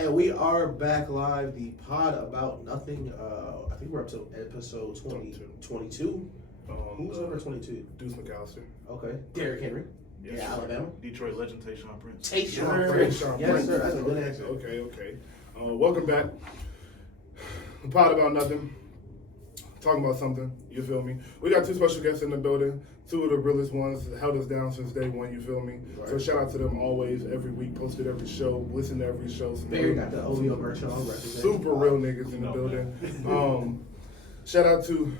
And we are back live, the pod about nothing. I think we're up to episode 22. Who's number 22? Deuce McAllister. Okay. Derrick Henry. Yes, yeah, Alabama. Detroit legend Tayshaun Prince. Tayshaun Prince. Yes, sir. That's a good answer. Okay. Welcome back. The pod about nothing. Talking about something. You feel me? We got two special guests in the building. Two of the realest ones that held us down since day one. You feel me? Right. So shout out to them always, every week, posted every show, listen to every show. Barry got the OVO merch on. Super real niggas in the building. Shout out to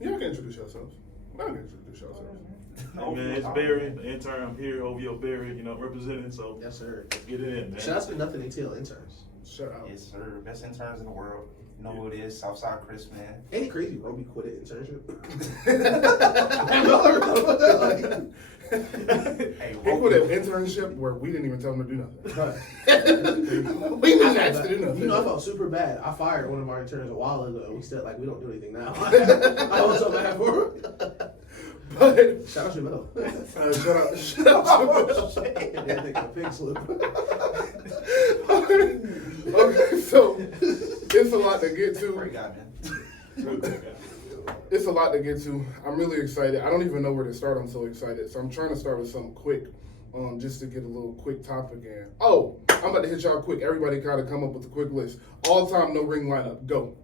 y'all can introduce yourselves. Y'all can introduce yourselves. Hey man, it's Barry, the intern. I'm here, OVO Barry, representing. So yes, sir. Let's get it in, man. Shout out to Nothing Until interns. Shout out. Yes, sir. Best interns in the world. You know who it is? Southside Chris, man. Ain't it crazy Roby quit an internship? Hey, he quit an internship where we didn't even tell him to do nothing. We didn't ask to do nothing. I felt super bad. I fired one of our interns a while ago. We said, we don't do anything now. I was so mad for him. But shout out Jamil. Shout out Jamil. Yeah, they got a pig slip. Okay, so it's a lot to get to. It's a lot to get to. I'm really excited. I don't even know where to start. I'm so excited. So I'm trying to start with something quick, just to get a little quick topic in. Oh, I'm about to hit y'all quick. Everybody gotta come up with a quick list. All-time no ring lineup. Go.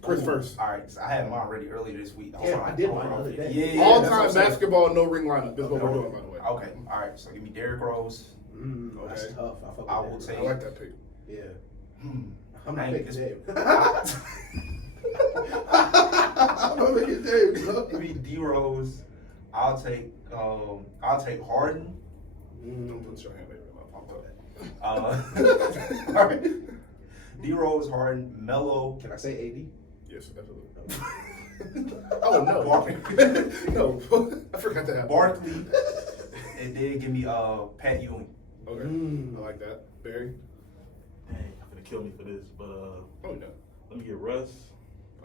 Chris first. All right, so I had mine ready earlier this week. Yeah, I did mine the other day. Yeah, all-time basketball no ring lineup is what we're doing, by the way. Okay, all right. So give me Derrick Rose. Okay. That's tough. I will take. I like that pick. Yeah. I'm not picking Dave. I'm not picking Dave. Give me D Rose. I'll take Harden. Don't put your hand in my all right. D Rose, Harden, Melo. Can I say AD? Yes, absolutely. Oh no, no, I forgot to have Barkley. And then give me Pat Ewing. Okay, I like that. Barry. Dang, I'm gonna kill me for this, but oh no. Let me get Russ.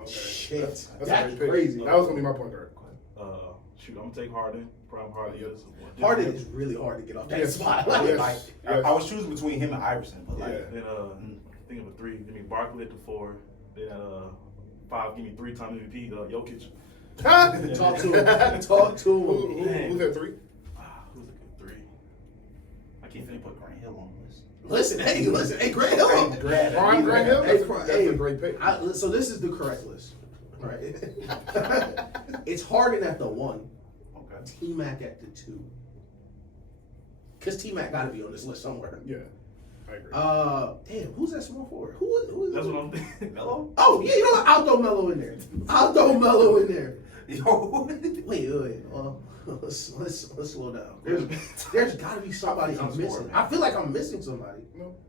Okay. Shit, that's crazy. That was gonna be my point guard. Shoot, I'm gonna take Harden. Problem Harden is. Harden is really hard to get off that spot. Yes. I was choosing between him and Iverson, but then think of a 3. Give me Barkley at the 4. Then 5. Give me 3-time MVP. Jokic. Talk to him. Who's at 3? Who's a good 3? I can't even put Grant Hill on the list. Listen, hey, Grant Hill. Grant Hill. That's a great pick. So this is the correct list, right? It's Harden at the 1. Okay. T-Mac at the 2. Because T-Mac got to be on this list somewhere. Yeah, I agree. Damn, who's that small forward? Who is That's what I'm thinking. Melo? Oh, yeah, you know what? I'll throw Melo in there. Wait. Well, let's slow down. There's got to be somebody I'm missing. I feel like I'm missing somebody.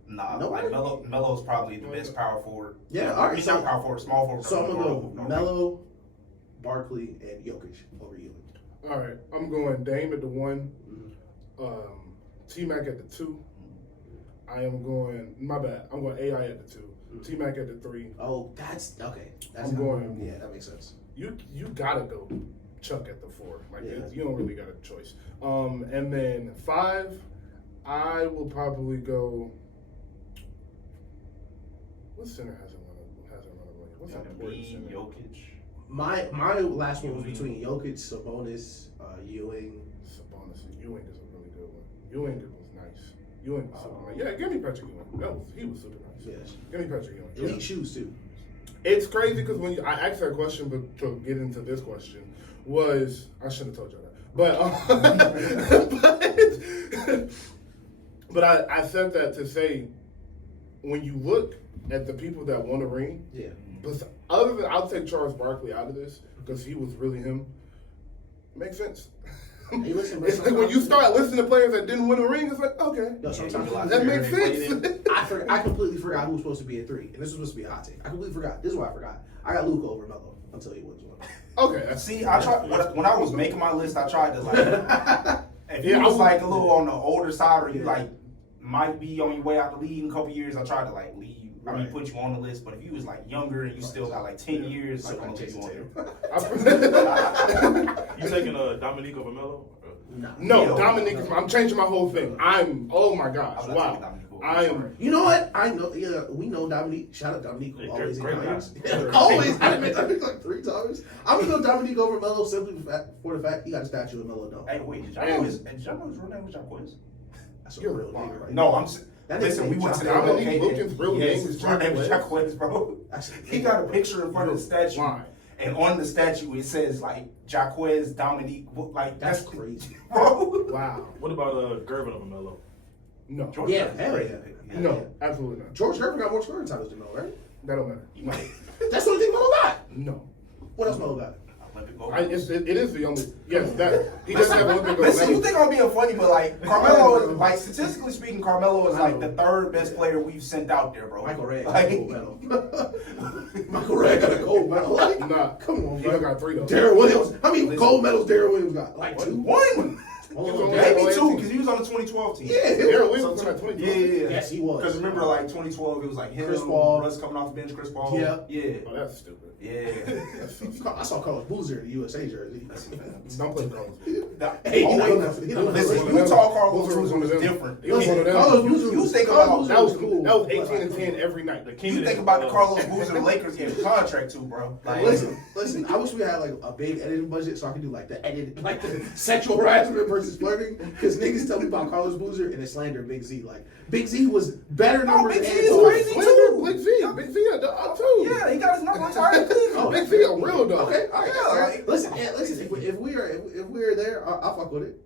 Nah, nobody? Melo's probably the best power forward. Yeah, all right. He's not power forward, small forward. So I'm going to go Melo, Barkley, and Jokic over Ewing. All right, I'm going Dame at the 1, T-Mac at the 2. I am going, my bad, I'm going AI at the 2, T-Mac at the 3. Oh, that's, okay. I'm going, yeah, that makes sense. You gotta go Chuck at the 4. You don't really got a choice. And then 5, I will probably go, what center has another one? What's that important center? Jokic. My last one was between Jokic, Sabonis, Ewing. Sabonis. Ewing is a really good one. Ewing was nice. Ewing was super nice. Yeah, give me Patrick Ewing. He was super nice. Yes. Give me Patrick Ewing. Elite shoes too. It's crazy because when I asked that question, but to get into this question, I shouldn't have told you that. But I said that to say, when you look at the people that won a ring, yeah. But other than, I'll take Charles Barkley out of this because he was really him. Makes sense. Hey, listen, it's like when you start listening to players that didn't win a ring, it's like, okay, that makes sense. I completely forgot who was supposed to be at 3, and this was supposed to be a hot take. I completely forgot. This is why I forgot. I got Luka over Melo until he wins one. Okay. See, I tried when I was making my list. I tried to if you was a little on the older side, or you might be on your way out the league in a couple years. I tried to leave I mean, put you on the list. But if you was like younger and you still got like 10 years, like, I'm gonna take you on there. You taking Dominique over Melo? No, Dominique is. I'm changing my whole thing. Oh my gosh, I'm not wow. taking Dominique over. I am. You know what? I know. Yeah, we know Dominique. Shout out Dominique. Yeah, Always in great comments. guy. Always. I admit Dominique like 3 times. I'm gonna go Dominique over Melo simply for the fact he got a statue of Melo. No, Hey, wait, did y'all know his real name was Jacquez? that's a You're real lying. nigga, right? No, That listen, nigga we named went to the Dominique MLK. Wilkins' real name is his real name is Jacquez? Jacquez, bro. That's- He got a picture in front of the statue, Lying. and on the statue it says like Jacquez Dominique, like That's crazy. bro. Wow. What about Gervin over Melo? No. George Yeah, Gervin's hell crazy. yeah. No, absolutely not. George Gervin got more scoring titles than Melo, right? That don't matter. That's the only thing Melo got. No. What else Melo got? Olympic gold. It is the only. Yes, that he doesn't have Olympic gold. Listen, you think I'm being funny, but like Carmelo, is, like statistically speaking, Carmelo is like the 3rd best player we've sent out there, bro. Michael Redd got Like, a gold medal. Michael Redd got a gold medal. Like, Nah, come on, he bro. got 3 though. Darren Williams. How many Listen. gold medals Darren Williams got? Like 2? one, Oh, Yeah, maybe yeah. 2, because he was on the 2012 team. Yeah, Darren it was. Williams was at 20. Yeah. Yes, he was. Because remember, like 2012, it was like him, Chris Paul. Russ coming off the bench, Chris Paul. Yeah. Yeah. Oh, that's stupid. Yeah. I saw Carlos Boozer in the USA jersey. Don't play Carlos. Hey, he Oh, don't wait. know. Listen, Utah Carlos Boozer was Boozer one was of them. different. He was one of them. Carlos Boozer You was- think Carlos about- Boozer That was cool. That was but, 18 and like, 10 every night. You think about the Carlos Boozer the Lakers gave a contract to, bro. Like, Listen. I wish we had like a big editing budget so I could do like the edit, like the sexual harassment versus flirting. Because niggas tell me about Carlos Boozer and they slander Big Z. Like Big Z was better numbers. Big Z and is goals. crazy. Big Z, Big Z a dog too. yeah, he got his number retired in Cleveland. Oh, Big Z a real dog. Okay, Yeah, like- listen. If we're there, I'll fuck with it.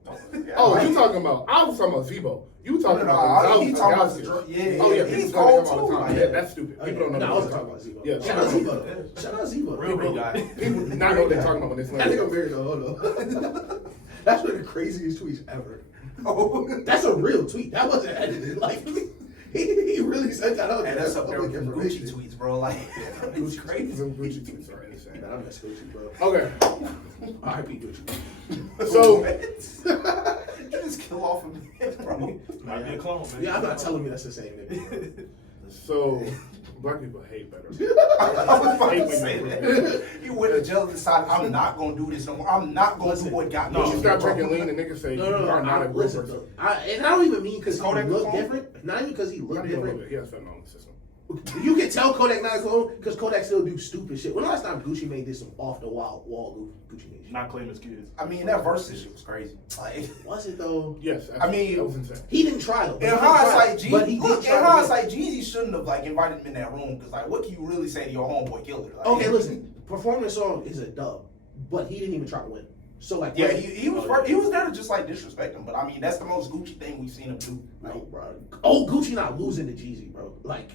Oh, you talking about? I was talking about Zebo. You talking about? he talking about Yeah. yeah, Oh yeah, he's people talk cold about all too. the time. Like, Yeah, that's stupid. People don't know. No, I what wasn't they're talking about Zebo. Yeah, Shout out Zebo. Shout out Zebo. Real big guy. People not know what they're talking about when they That nigga slam. married a hodo. That's one of the craziest tweets ever. oh. That's a real tweet. That wasn't edited. Like he really said that out. And that's up there with public them Gucci information. tweets, bro. Like, it's crazy. Some Gucci tweets are insane. Man, I miss Gucci, bro. Okay, R.I.P. Gucci. so you just kill off a man, bro. Might be a clone, man. Yeah, I'm not telling me that's the same nigga. so black people hate better. I was about Hate to when say you do that. You went to jail and decided, I'm not going to do this no more. I'm not going to do what got me. Once you here, stop bro. drinking lean, and niggas say No, you are not a real listen, person. and I don't even mean because he Kodak looked the clone? different. Not even because he Not looked even a little different. bit. He has fentanyl in the system. You can tell Kodak not a clone because Kodak still do stupid shit. When the last time Gucci made this some off the wall Gucci made shit? Not claim his kids. I mean, that versus shit was crazy. Like, Was it though? Yes, I mean, that was insane. He didn't try though. in hindsight, but he Jeezy, did look, in try. hindsight, Jeezy shouldn't have like invited him in that room because like, what can you really say to your homeboy killer? Like, Okay, listen. Performing the song is a dub, but he didn't even try to win. So like, Yeah, he was there to just like disrespect him, but I mean that's the most Gucci thing we've seen him do. no, Like, bro. Old Gucci not losing to Jeezy, bro. Like,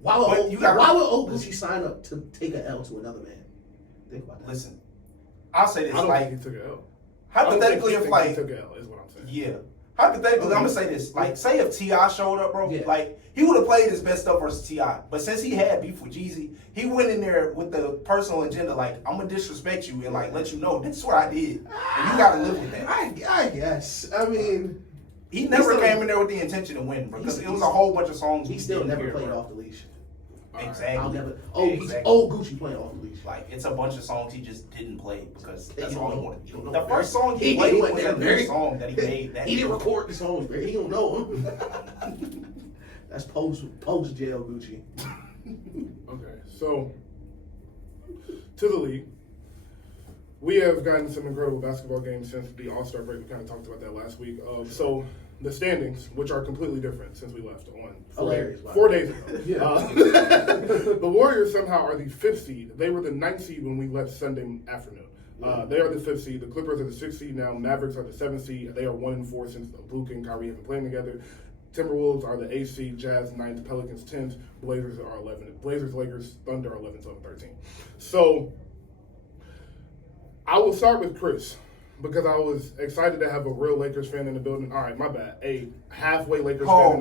why would But old Gucci sign up to take an L to another man? Think about that. listen, I'll say this I don't like think he took an L. hypothetically, if he like took an L is what I'm saying. yeah, hypothetically, Okay. I'm gonna say this like say if T.I. showed up, bro, Yeah. like he would have played his best stuff versus T.I. But since he had beef with Jeezy, he went in there with the personal agenda like I'm gonna disrespect you and like let you know this is what I did, and you gotta live with that. I guess. I mean, He never still- came in there with the intention to win, bro, because He's- it was a whole bunch of songs he we still didn't never hear, played bro. off the leash. Exactly. I'll never. Exactly. Old Gucci playing off the leash. Like it's a bunch of songs he just didn't play because that's You all don't he know- wanted. you don't know The what first Barry- song he he played wasn't was there, a new Barry. song that he made. That He didn't record the songs, man. He don't know him. That's post jail Gucci. Okay, so to the league, we have gotten some incredible basketball games since the All-Star break. We kind of talked about that last week. So the standings, which are completely different since we left on Hilarious, 4 days ago. Yeah. The Warriors somehow are the 5th seed. They were the 9th seed when we left Sunday afternoon. They are the 5th seed. The Clippers are the 6th seed now. Mavericks are the 7th seed. They are 1-4 since Luka and Kyrie have been playing together. Timberwolves are the 8th seed. Jazz 9th. Pelicans 10th. Blazers are 11th. Blazers, Lakers, Thunder are 11th, 12, 13. So I will start with Chris because I was excited to have a real Lakers fan in the building. All right, my bad. A halfway Lakers fan in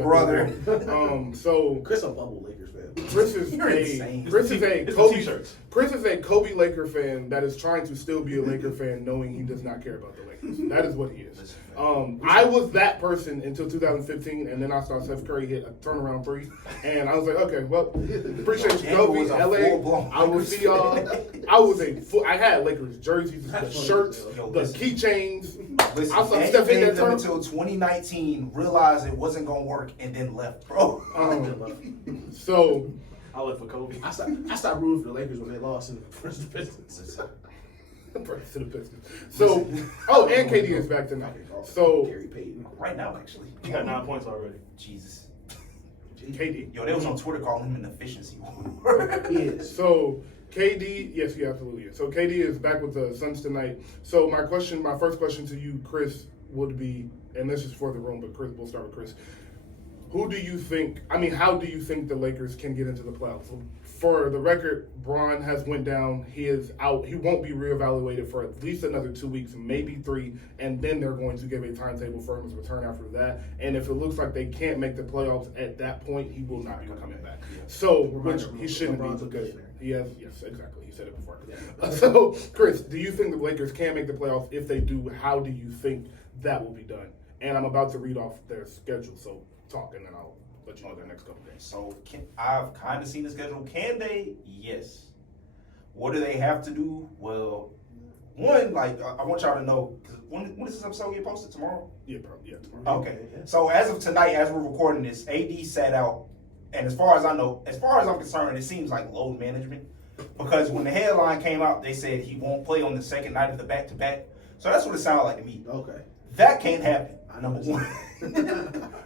the building. So Chris a bubble Lakers fan. Chris is You're insane. Chris is a It's the Kobe. t-shirts. Chris is a Kobe Laker fan that is trying to still be a Laker fan, knowing he does not care about the Lakers. That is what he is. I was that person until 2015, and then I saw Steph Curry hit a turnaround three, and I was like, okay, well, appreciate you, Kobe, LA. I will see y'all. I had Lakers jerseys, the shirts, the keychains. Listen, I saw Dame Steph in gave that them tournament. until 2019, realized it wasn't gonna work, and then left, bro. So. I live for Kobe. I stopped rooting for the Lakers when they lost in the Pistons. To the Pistons. So, and KD is back tonight. So, Gary Payton. Right now, actually. He got 9 points already. Jesus. KD. Yo, they was on Twitter calling him an efficiency. He is. So, KD, yes, he absolutely is. So, KD is back with the Suns tonight. So, my first question to you, Chris, would be, and this is for the room, but Chris, we'll start with Chris. How do you think the Lakers can get into the playoffs? For the record, Bron has went down. He is out. He won't be reevaluated for at least another 2 weeks, maybe 3, and then they're going to give a timetable for his return after that. And if it looks like they can't make the playoffs at that point, he will not be coming back. So, which he shouldn't be because he has, yes, exactly. He said it before. Yeah. So, Chris, do you think the Lakers can make the playoffs? If they do, how do you think that will be done? And I'm about to read off their schedule, so talk, and then I'll let you know their next couple games. So I've kind of seen the schedule. Can they? Yes. What do they have to do? Well, one, like, I want y'all to know, because when does this episode get posted? Tomorrow? Yeah, probably. Yeah, tomorrow. Okay. So as of tonight, as we're recording this, AD sat out. And as far as I know, as far as I'm concerned, it seems like load management. Because when the headline came out, they said he won't play on the second night of the back-to-back. So that's what it sounded like to me. Okay. That can't happen. Number one.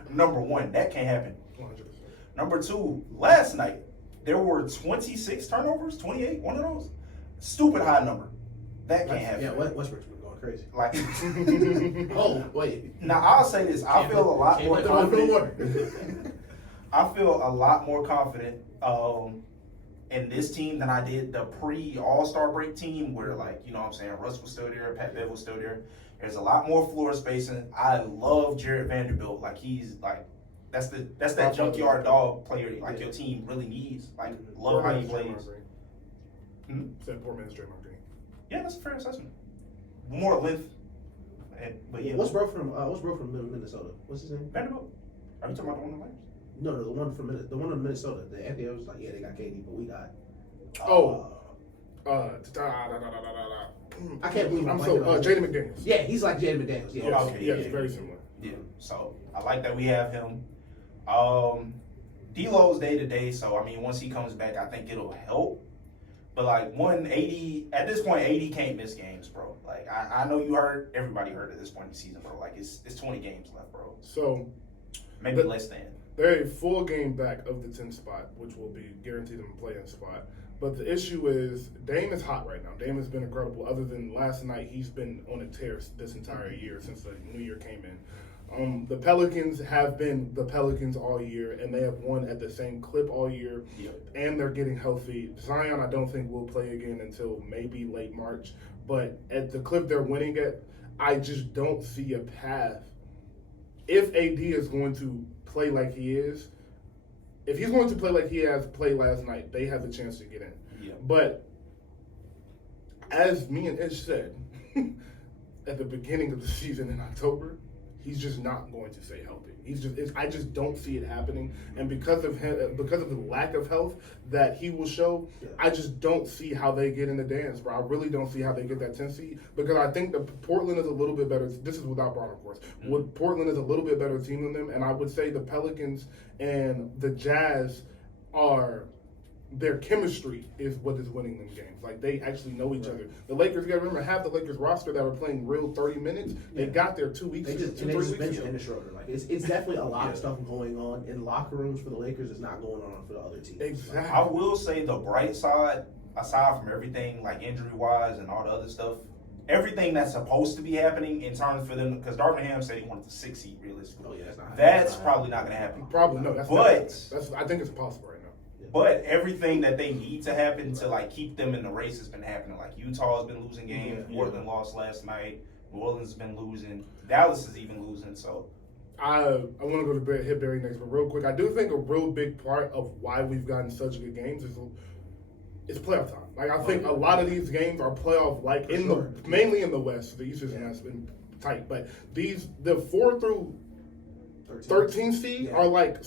Number one, that can't happen. 100%. Number two, last night, there were 26 turnovers, 28, one of those. Stupid high number. That can't happen. Yeah, Westbrook's been going crazy. Like, Oh, wait. now I'll say this. I feel a lot more confident. confident. I feel a lot more confident in this team than I did the pre-All-Star break team where, like, you know what I'm saying, Russ was still there, Pat Bev was still there. There's a lot more floor spacing. I love Jared Vanderbilt. Like, he's like, that's that junkyard dog player like your team really needs. Like, love how he plays. Said poor man's Draymond Green. Yeah, that's a fair assessment. More length. But yeah. What's bro from Minnesota? What's his name? Vanderbilt? Are you talking about the one in the Lakers? No, the one from Minnesota. The NBA was like, yeah, they got KD, but we got. I can't believe I'm so Jaden McDaniels. Yeah, he's like Jaden McDaniels. Yeah. Yes, Okay, yes, yeah. very similar. Yeah. So I like that we have him. D'Lo's day to day, so I mean, once he comes back, I think it'll help. But like 180 at this point, 80 can't miss games, bro. Like I know you heard, everybody heard at this point in the season, bro. Like it's 20 games left, bro. So maybe less than. they're a full game back of the 10th spot, which will be guaranteed them a play-in spot. But the issue is Dame is hot right now. Dame has been incredible. Other than last night, he's been on a tear this entire year since the new year came in. The Pelicans have been the Pelicans all year, and they have won at the same clip all year, and they're getting healthy. Zion, I don't think will play again until maybe late March, but at the clip they're winning at, I just don't see a path. If AD is going to play like he is, if he's going to play like he has played last night, they have the chance to get in. Yeah. But as me and Ish said at the beginning of the season in October, he's just not going to stay healthy. I just don't see it happening, and because of him, because of the lack of health that he will show, I just don't see how they get in the dance, bro. I really don't see how they get that 10 seed, because I think that Portland is a little bit better. This is without Bron, of course. Portland is a little bit better team than them, and I would say the Pelicans and the Jazz are. Their chemistry is what is winning them games. Like, they actually know each other. The Lakers, you got to remember, half the Lakers roster that were playing real 30 minutes, they got there 2 weeks ago. They just mentioned Dennis Schroeder. Like, it's definitely a lot of stuff going on in locker rooms for the Lakers. It's not going on for the other teams. Exactly. I will say the bright side, aside from everything like injury-wise and all the other stuff, everything that's supposed to be happening in terms for them, because Darvin Ham said he wanted the 6 seed realistically. Oh, yeah, that's probably not going to happen. Probably no. I think it's possible right now. But everything that they need to happen to like keep them in the race has been happening. Like Utah has been losing games. Portland lost last night. New Orleans has been losing. Dallas is even losing. So I want to go to hit Barry next, but real quick, I do think a real big part of why we've gotten such good games is it's playoff time. Like I think a lot of these games are playoff, like mainly in the West. The East has been tight, but the 4 through 13 seed are like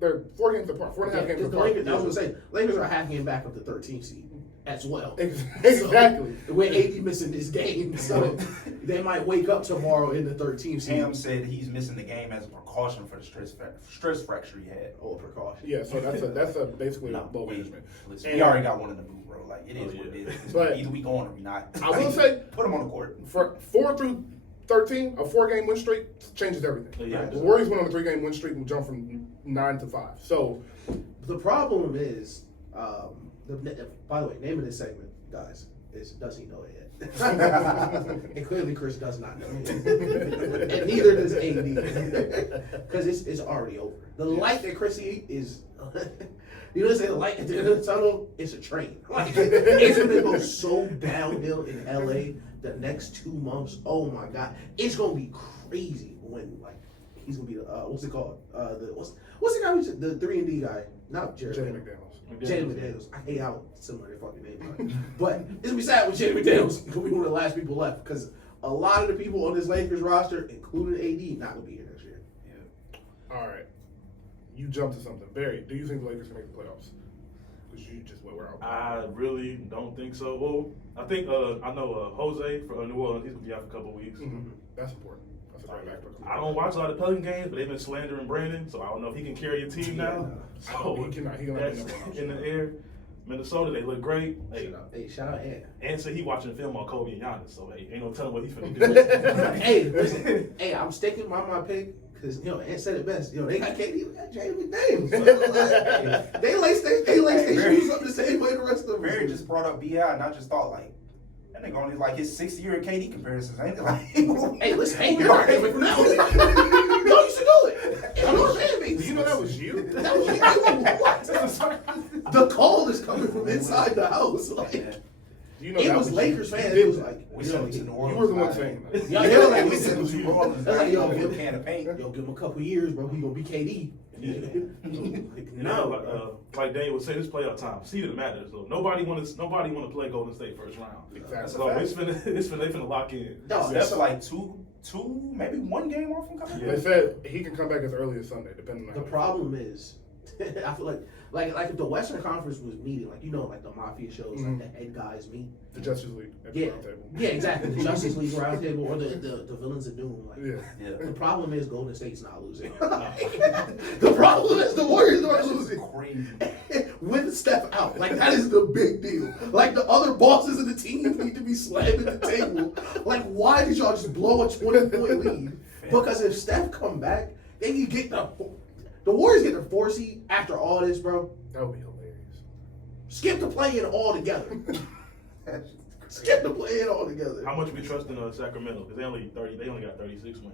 they're 4 games apart, 4.5 games apart. I was gonna say Lakers are a half game back of the 13th seed as well. Exactly. So, with AD missing this game, so they might wake up tomorrow in the 13th seed. Cam said he's missing the game as a precaution for the stress fracture he had. Oh, a precaution. Yeah, so that's basically low management. Listen, we already got one in the booth, bro. Like it is what it is. But either we going or we not. I will say, put him on the court. For 4 through 13, a 4-game win streak changes everything. Yeah. The Warriors went on a 3-game win streak and jumped from 9 to 5. So the problem is, by the way, name of this segment, guys, is does he know it yet? And clearly Chris does not know it. And neither does AD. Because it's already over. The light that Chris sees is, you know what I'm saying, the light at the end of the tunnel, it's a train. Like, it's going to go so downhill in LA the next 2 months. Oh my God. It's going to be crazy when, like, he's going to be the, what's it called? What's the guy, the 3-and-D guy? Not Jared McDaniels. Jaden McDaniels. I hate how similar their fucking names are. But it's gonna be sad when Jaden McDaniels will be one of the last people left because a lot of the people on this Lakers roster, including AD, not gonna be here next year. Yeah. All right, you jumped to something. Barry, do you think the Lakers can make the playoffs? Because you just were out. I really don't think so. Well, I think I know Jose from New Orleans. He's gonna be out for a couple of weeks. Mm-hmm. That's important. That's a great factor. I don't watch a lot of Pelican games, but they've been slandering Brandon, so I don't know if he can carry a team now. So he cannot. He that's in the air. Minnesota, they look great. Shout out Ant. And so he watching film on Kobe and Giannis, so hey, ain't no telling what he's finna do. Hey, listen, I'm sticking by my pick because Ant said it best. They got KD, we got Jaden McDaniels. So, they lace their shoes up the same way the rest of them. Barry just brought up BI, and I just thought like. That nigga only like his 6th year KD comparisons, ain't it? Like, hey, listen, you're not coming from now. You used to do it. I know what Do you know that was you? That was you. What? The call is coming from inside the house. Like, you know it was Lakers fans. It was like, we sent him to New Orleans. You were the one saying that. Yeah, they were like, we sent him to New Orleans. That's like, give him a can of paint. Give him a couple years, bro. He gonna be KD. Like Daniel would say, this playoff time. Seeding matters. So nobody want to play Golden State first round. Exactly. So they finna lock in. No, that's like two, maybe 1 game off from coming They said he can come back as early as Sunday, depending on the problem is, I feel like if the Western Conference was meeting, like like the Mafia shows, like the head guys meet. The Justice League at the round table. Yeah, exactly. The Justice League round table or the Villains of Doom. Like, Yeah. the problem is Golden State's not losing. The problem is the Warriors are losing. Crazy. With Steph out. Like, that is the big deal. Like, the other bosses of the team need to be slamming the table. Like, why did y'all just blow a 20-point lead? Because if Steph come back, they can get the Warriors get the 4 seed after all this, bro. That would be hilarious. Skip the play-in altogether. Skip the play-in altogether. How much we trust in Sacramento? Because they only got 36 wins.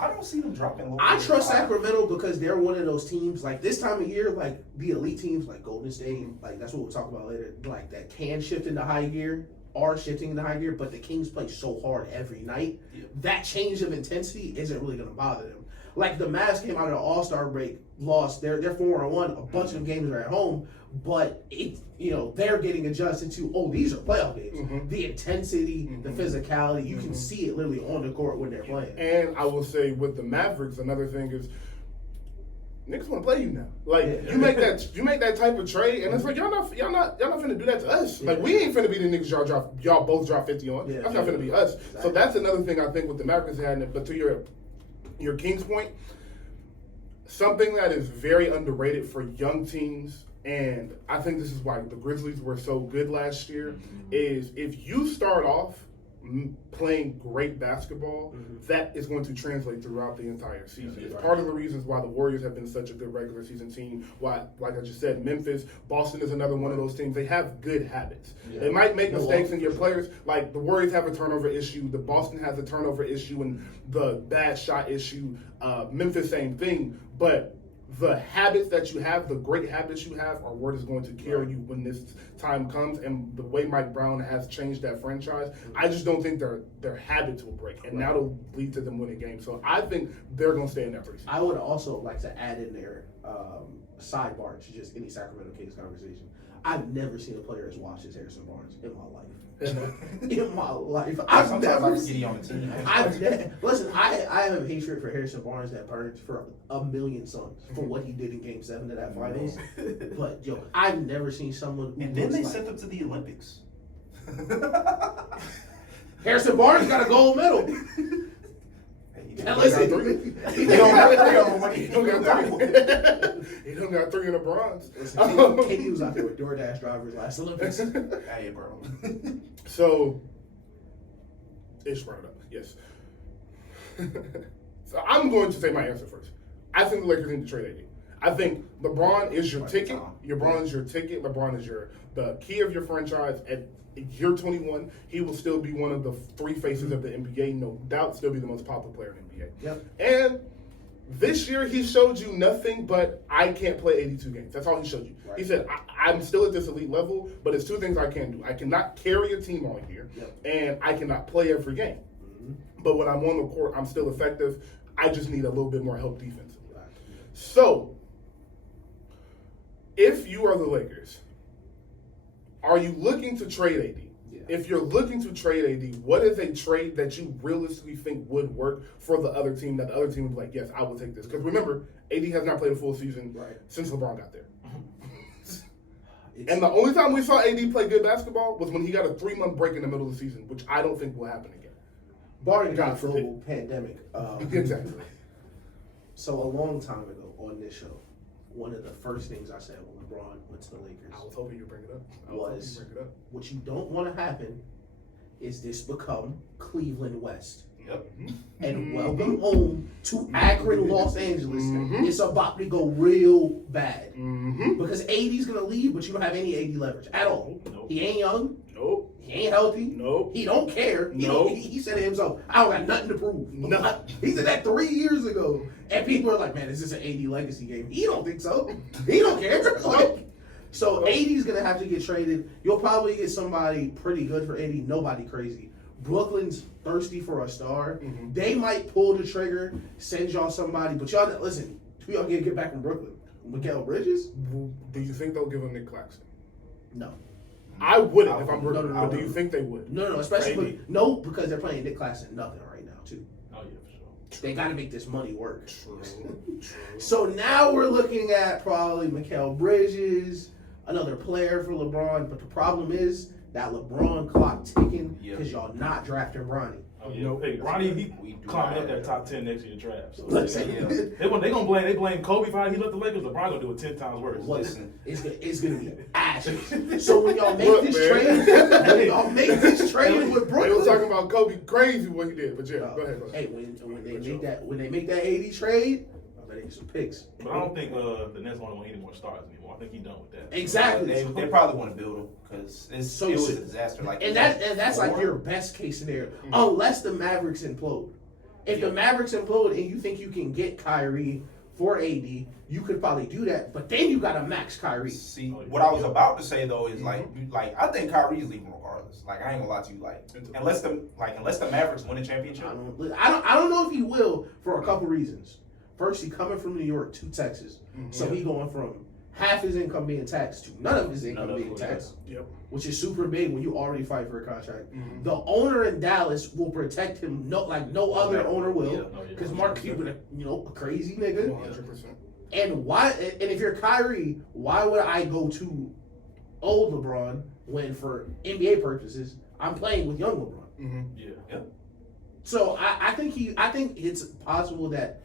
I don't see them dropping. I trust Sacramento because they're one of those teams, like this time of year, like the elite teams like Golden State, like that's what we'll talk about later, like that can shift into high gear, are shifting into high gear, but the Kings play so hard every night. Yeah. That change of intensity isn't really going to bother them. Like the Mavs came out of the All-Star break, lost, they're 4-1, a bunch of games are at home, but they're getting adjusted to, these are playoff games. Mm-hmm. The intensity, the physicality, you can see it literally on the court when they're playing. And I will say with the Mavericks, another thing is niggas want to play you now. Like you make that type of trade, and it's like y'all not finna do that to us. Yeah. Like we ain't finna be the niggas y'all both drop 50 on. Yeah. That's not finna be us. Exactly. So that's another thing I think with the Mavericks had. But to your Kings point, something that is very underrated for young teams, and I think this is why the Grizzlies were so good last year, is if you start off playing great basketball, that is going to translate throughout the entire season. It's part of the reasons why the Warriors have been such a good regular season team. Why, like I just said, Memphis, Boston is another one of those teams. They have good habits. Yeah. They might make mistakes in your players. Like the Warriors have a turnover issue. The Boston has a turnover issue and the bad shot issue. Memphis, same thing. But the habits that you have, the great habits you have, are what is going to carry you when this time comes. And the way Mike Brown has changed that franchise, I just don't think their habits will break. And that'll lead to them winning games. So I think they're going to stay in that preseason. I would also like to add in there, sidebar to just any Sacramento Kings conversation. I've never seen a player as washed as Harrison Barnes in my life. In my life, I've Sometimes never I can seen. get on the team. Listen, I have hatred for Harrison Barnes that burns for a million suns for what he did in Game 7 of that finals. But yo, I've never seen someone. Who And then they looks sent them to the Olympics. Harrison Barnes got a gold medal. And listen, He don't got three of them, but He he don't got got three. three. He don't got three in the bronze. KD was out there with DoorDash drivers last Olympics. Hey, bro. So, Ish brought it up. Yes. So I'm going to say my answer first. I think the Lakers need to trade AD. I think LeBron is your ticket. LeBron is your ticket. LeBron is the key of your franchise. At year 21, he will still be one of the three faces of the NBA. No doubt, still be the most popular player in the NBA. Yep. And this year, he showed you nothing but I can't play 82 games. That's all he showed you. Right. He said, I'm still at this elite level, but it's two things I can't do. I cannot carry a team all year, and I cannot play every game. Mm-hmm. But when I'm on the court, I'm still effective. I just need a little bit more help defensively. Right. So, if you are the Lakers, are you looking to trade AD? Yeah. If you're looking to trade AD, what is a trade that you realistically think would work for the other team, that the other team would be like, yes, I will take this? Because remember, AD has not played a full season since LeBron got there. And the only time we saw AD play good basketball was when he got a 3-month break in the middle of the season, which I don't think will happen again. Barring God the forbid. global pandemic. Exactly. So a long time ago on this show, one of the first things I said when LeBron went to the Lakers I was hoping you'd bring it up. was what you don't want to happen is this become Cleveland West. Yep. And welcome home to Akron, Los Angeles. Mhm. It's about to go real bad. Mm-hmm. Because AD's going to leave, but you don't have any AD leverage at all. Nope. He ain't young. Nope. He ain't healthy. Nope. He don't care. Nope. He said it himself, I don't got nothing to prove. Nothing. He said that 3 years ago. And people are like, man, is this an AD legacy game? He don't think so. He don't care. Like, so AD's going to have to get traded. You'll probably get somebody pretty good for AD. Nobody crazy. Brooklyn's thirsty for a star. Mhm. They might pull the trigger, send y'all somebody. But y'all, listen, who y'all get back from Brooklyn? Mikal Bridges? Do you think they'll give him Nick Claxton? No. I wouldn't if I'm Brooklyn. No. Do you think they would? No, especially Maybe. because they're playing Nick Claxton nothing right now too. Oh yeah, for sure. They got to make this money work. True. So now we're looking at probably Mikal Bridges, another player for LeBron. But the problem is that LeBron clock ticking because y'all not drafting Bronny. Oh yeah. Nope. Hey, Ronnie, We he do climbing not up that have top 10 next year draft. So Listen, they blame Kobe for how he left the Lakers. LeBron gonna do it 10 times worse. listen, it's gonna be ashes. So when y'all make Look, this man. trade, when y'all make this trade with They was Brooklyn, talking about Kobe crazy what he did, but yeah, go ahead. hey, when they make that AD trade, I bet they get some picks. But I don't think the Nets want to win any more stars anymore. I think he's done with that. Exactly. They probably want to build him because it was a disaster. Like And that's like your best case scenario, unless the Mavericks implode. If the Mavericks implode and you think you can get Kyrie for AD, you could probably do that. But then you got to max Kyrie. See, what I was about to say though is like I think Kyrie is leaving regardless. Like I ain't gonna lie to you, like unless the Mavericks win a championship. I don't know if he will for a couple reasons. First, he coming from New York to Texas, so he going from half his income being taxed to none of his income being taxed. Yep. Which is super big when you already fight for a contract. Mhm. The owner in Dallas will protect him like no other owner will, because Mark Cuban, a crazy nigga. 100%. And why? And if you're Kyrie, why would I go to old LeBron when, for NBA purposes, I'm playing with young LeBron? Mm-hmm. Yeah. So I think it's possible that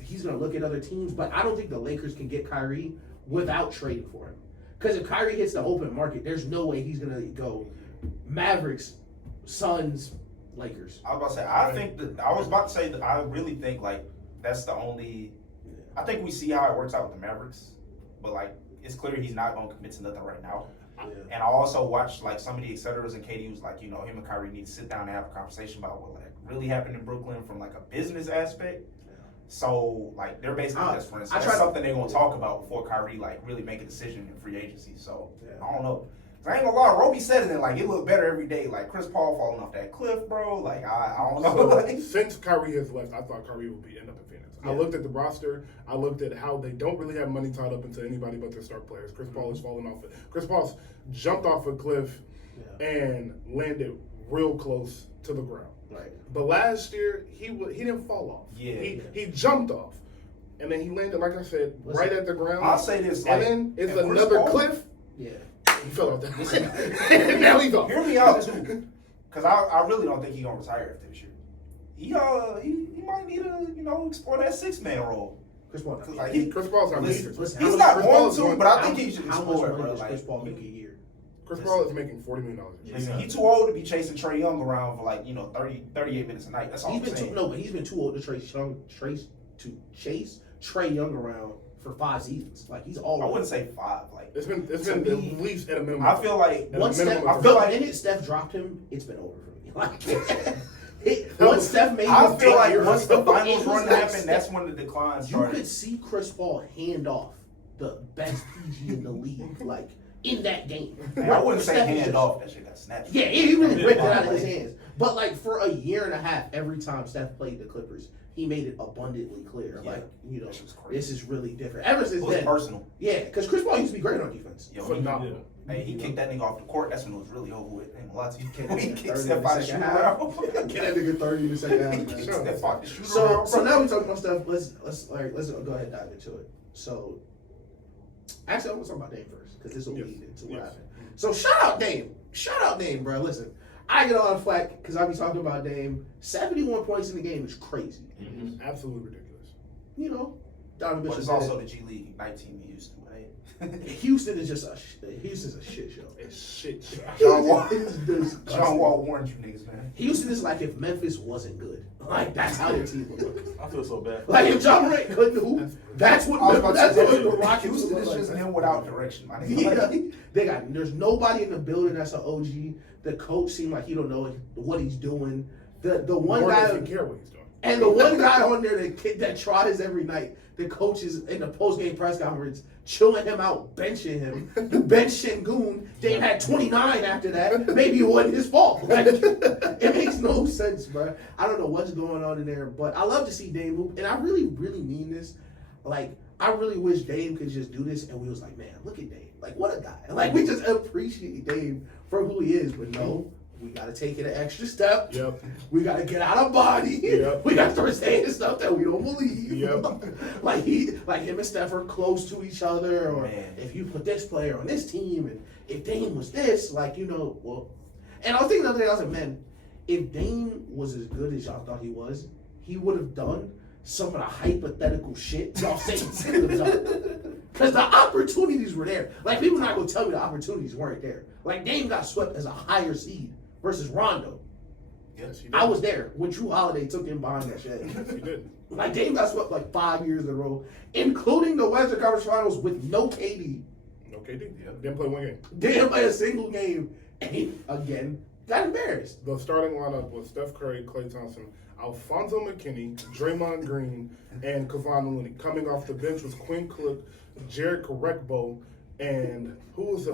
he's gonna look at other teams, but I don't think the Lakers can get Kyrie without trading for him. Because if Kyrie hits the open market, there's no way he's gonna go Mavericks, Suns, Lakers. I was about to say that I really think like that's the only. I think we see how it works out with the Mavericks, but like it's clear he's not gonna commit to nothing right now. Yeah. And I also watched like some of the etceteras, and Katie was like, him and Kyrie need to sit down and have a conversation about what like really happened in Brooklyn from like a business aspect. So like they're basically best friends. So that's something they're gonna talk about before Kyrie like really make a decision in free agency. So I don't know. I ain't gonna lie, Roby said it, and like it looked better every day. Like Chris Paul falling off that cliff, bro. Like I don't know. Like, Since Kyrie has left, I thought Kyrie would end up in Phoenix. I looked at the roster. I looked at how they don't really have money tied up into anybody but their star players. Chris Paul is falling off. Chris Paul's jumped off a cliff and landed real close to the ground. Right. But last year he didn't fall off. He jumped off, and then he landed, like I said, right at the ground. I'll say this, and like, then it's and Chris another Paul- cliff. Yeah. He fell off that. And now he's off. Hear me out too, because I really don't think he's gonna retire after this year. He might need to explore that 6-man role. Chris Paul. Like, Chris Paul's not Listen, making. listen, He's how not much- going Paul's to, but I think he should How explore much it, money bro. does Like, Chris Paul make a year? Chris Paul is making $40 million. listen, he's too old to be chasing Trae Young around for 38 minutes a night. That's all He's I'm been saying. but he's been too old to chase Trae Young around for 5 seasons. Like he's all. I wouldn't say 5. Like It's been To at me, least at a minimum. I feel like At a once minimum Steph, of I feel like- the minute Steph dropped him, it's been over for me. Like once Steph made I his feel like debut, once the it finals was run like happened, Steph- that's when the decline you started. could see Chris Paul hand off the best PG in the league, like in that game. I wouldn't say Steph is hand just- off. That shit got snatched. Yeah, he really ripped it out of his hands. But like for a year and a half, every time Steph played the Clippers, he made it abundantly clear, Yeah. like That shit was crazy. this is really different. Ever since It was then, personal. yeah, because Chris Paul used to be great on defense. Yo, Phenomenal. he kicked that nigga off the court. That's when it was really over with. Ain't gonna lie to you. Kicked He that kicked 30 Steph in the out the second shoot half. around. Get that nigga 30 in the second half. He kicked Sure. Steph out the shoot So around. so now we talking about stuff. Let's go ahead and dive into it. So actually, I want to talk about Dame first because this will Yes. lead into what Yes. happened. So shout out Dame, bro. Listen, I get a lot of flack because I be talking about Dame. 71 points in the game is crazy. Absolutely ridiculous. You know, Donovan But Mitchell it's said also the G League Ignite team he used to, right? Houston is just Houston's a shit show. It's shit. John Wall. It's disgusting. John Wall warned you niggas, man. Houston is like if Memphis wasn't good. Like that's how their team would look. I feel so bad. Like if John Morant couldn't hoop, that's what I was about that's to what say, the Rockets Houston would is look just like. them without direction, my nigga. Yeah, there's nobody in the building that's an OG. The coach seemed like he don't know what he's doing. The one Nor guy does he care what he's doing. and the one guy on there that tries every night. The coach is in the post game press conference chilling him out, benching him. The bench Şengün. Dame had 29 after that. Maybe it wasn't his fault. Like, it makes no sense, bro. I don't know what's going on in there, but I love to see Dame hoop, and I really, really mean this. Like, I really wish Dame could just do this, and we was like, man, look at Dame. Like, what a guy. Like, we just appreciate Dame for who he is, but no. We gotta take it an extra step. Yep. We gotta get out of body. Yep. We gotta start saying stuff that we don't believe. Yep. like him and Steph are close to each other, or Man. if you put this player on this team, and if Dame was this, well. And I was thinking the other day, I was like, man, if Dame was as good as y'all thought he was, he would have done some of the hypothetical shit y'all saying he could have done. Because the opportunities were there. Like, people not gonna tell me the opportunities weren't there. Like, Dame got swept as a higher seed versus Rondo. Yes, he did. I was there when True Holiday took him behind that shed. Yes, he did. Like, Dame got swept like 5 years in a row, including the Western Conference Finals with no KD. No KD. Didn't play one game. Didn't play a single game, and he, again, got embarrassed. The starting lineup was Steph Curry, Klay Thompson, Alfonso McKinney, Draymond Green, and Kevon Looney. Coming off the bench was Quinn Cook, Jared Korekbo, and who was the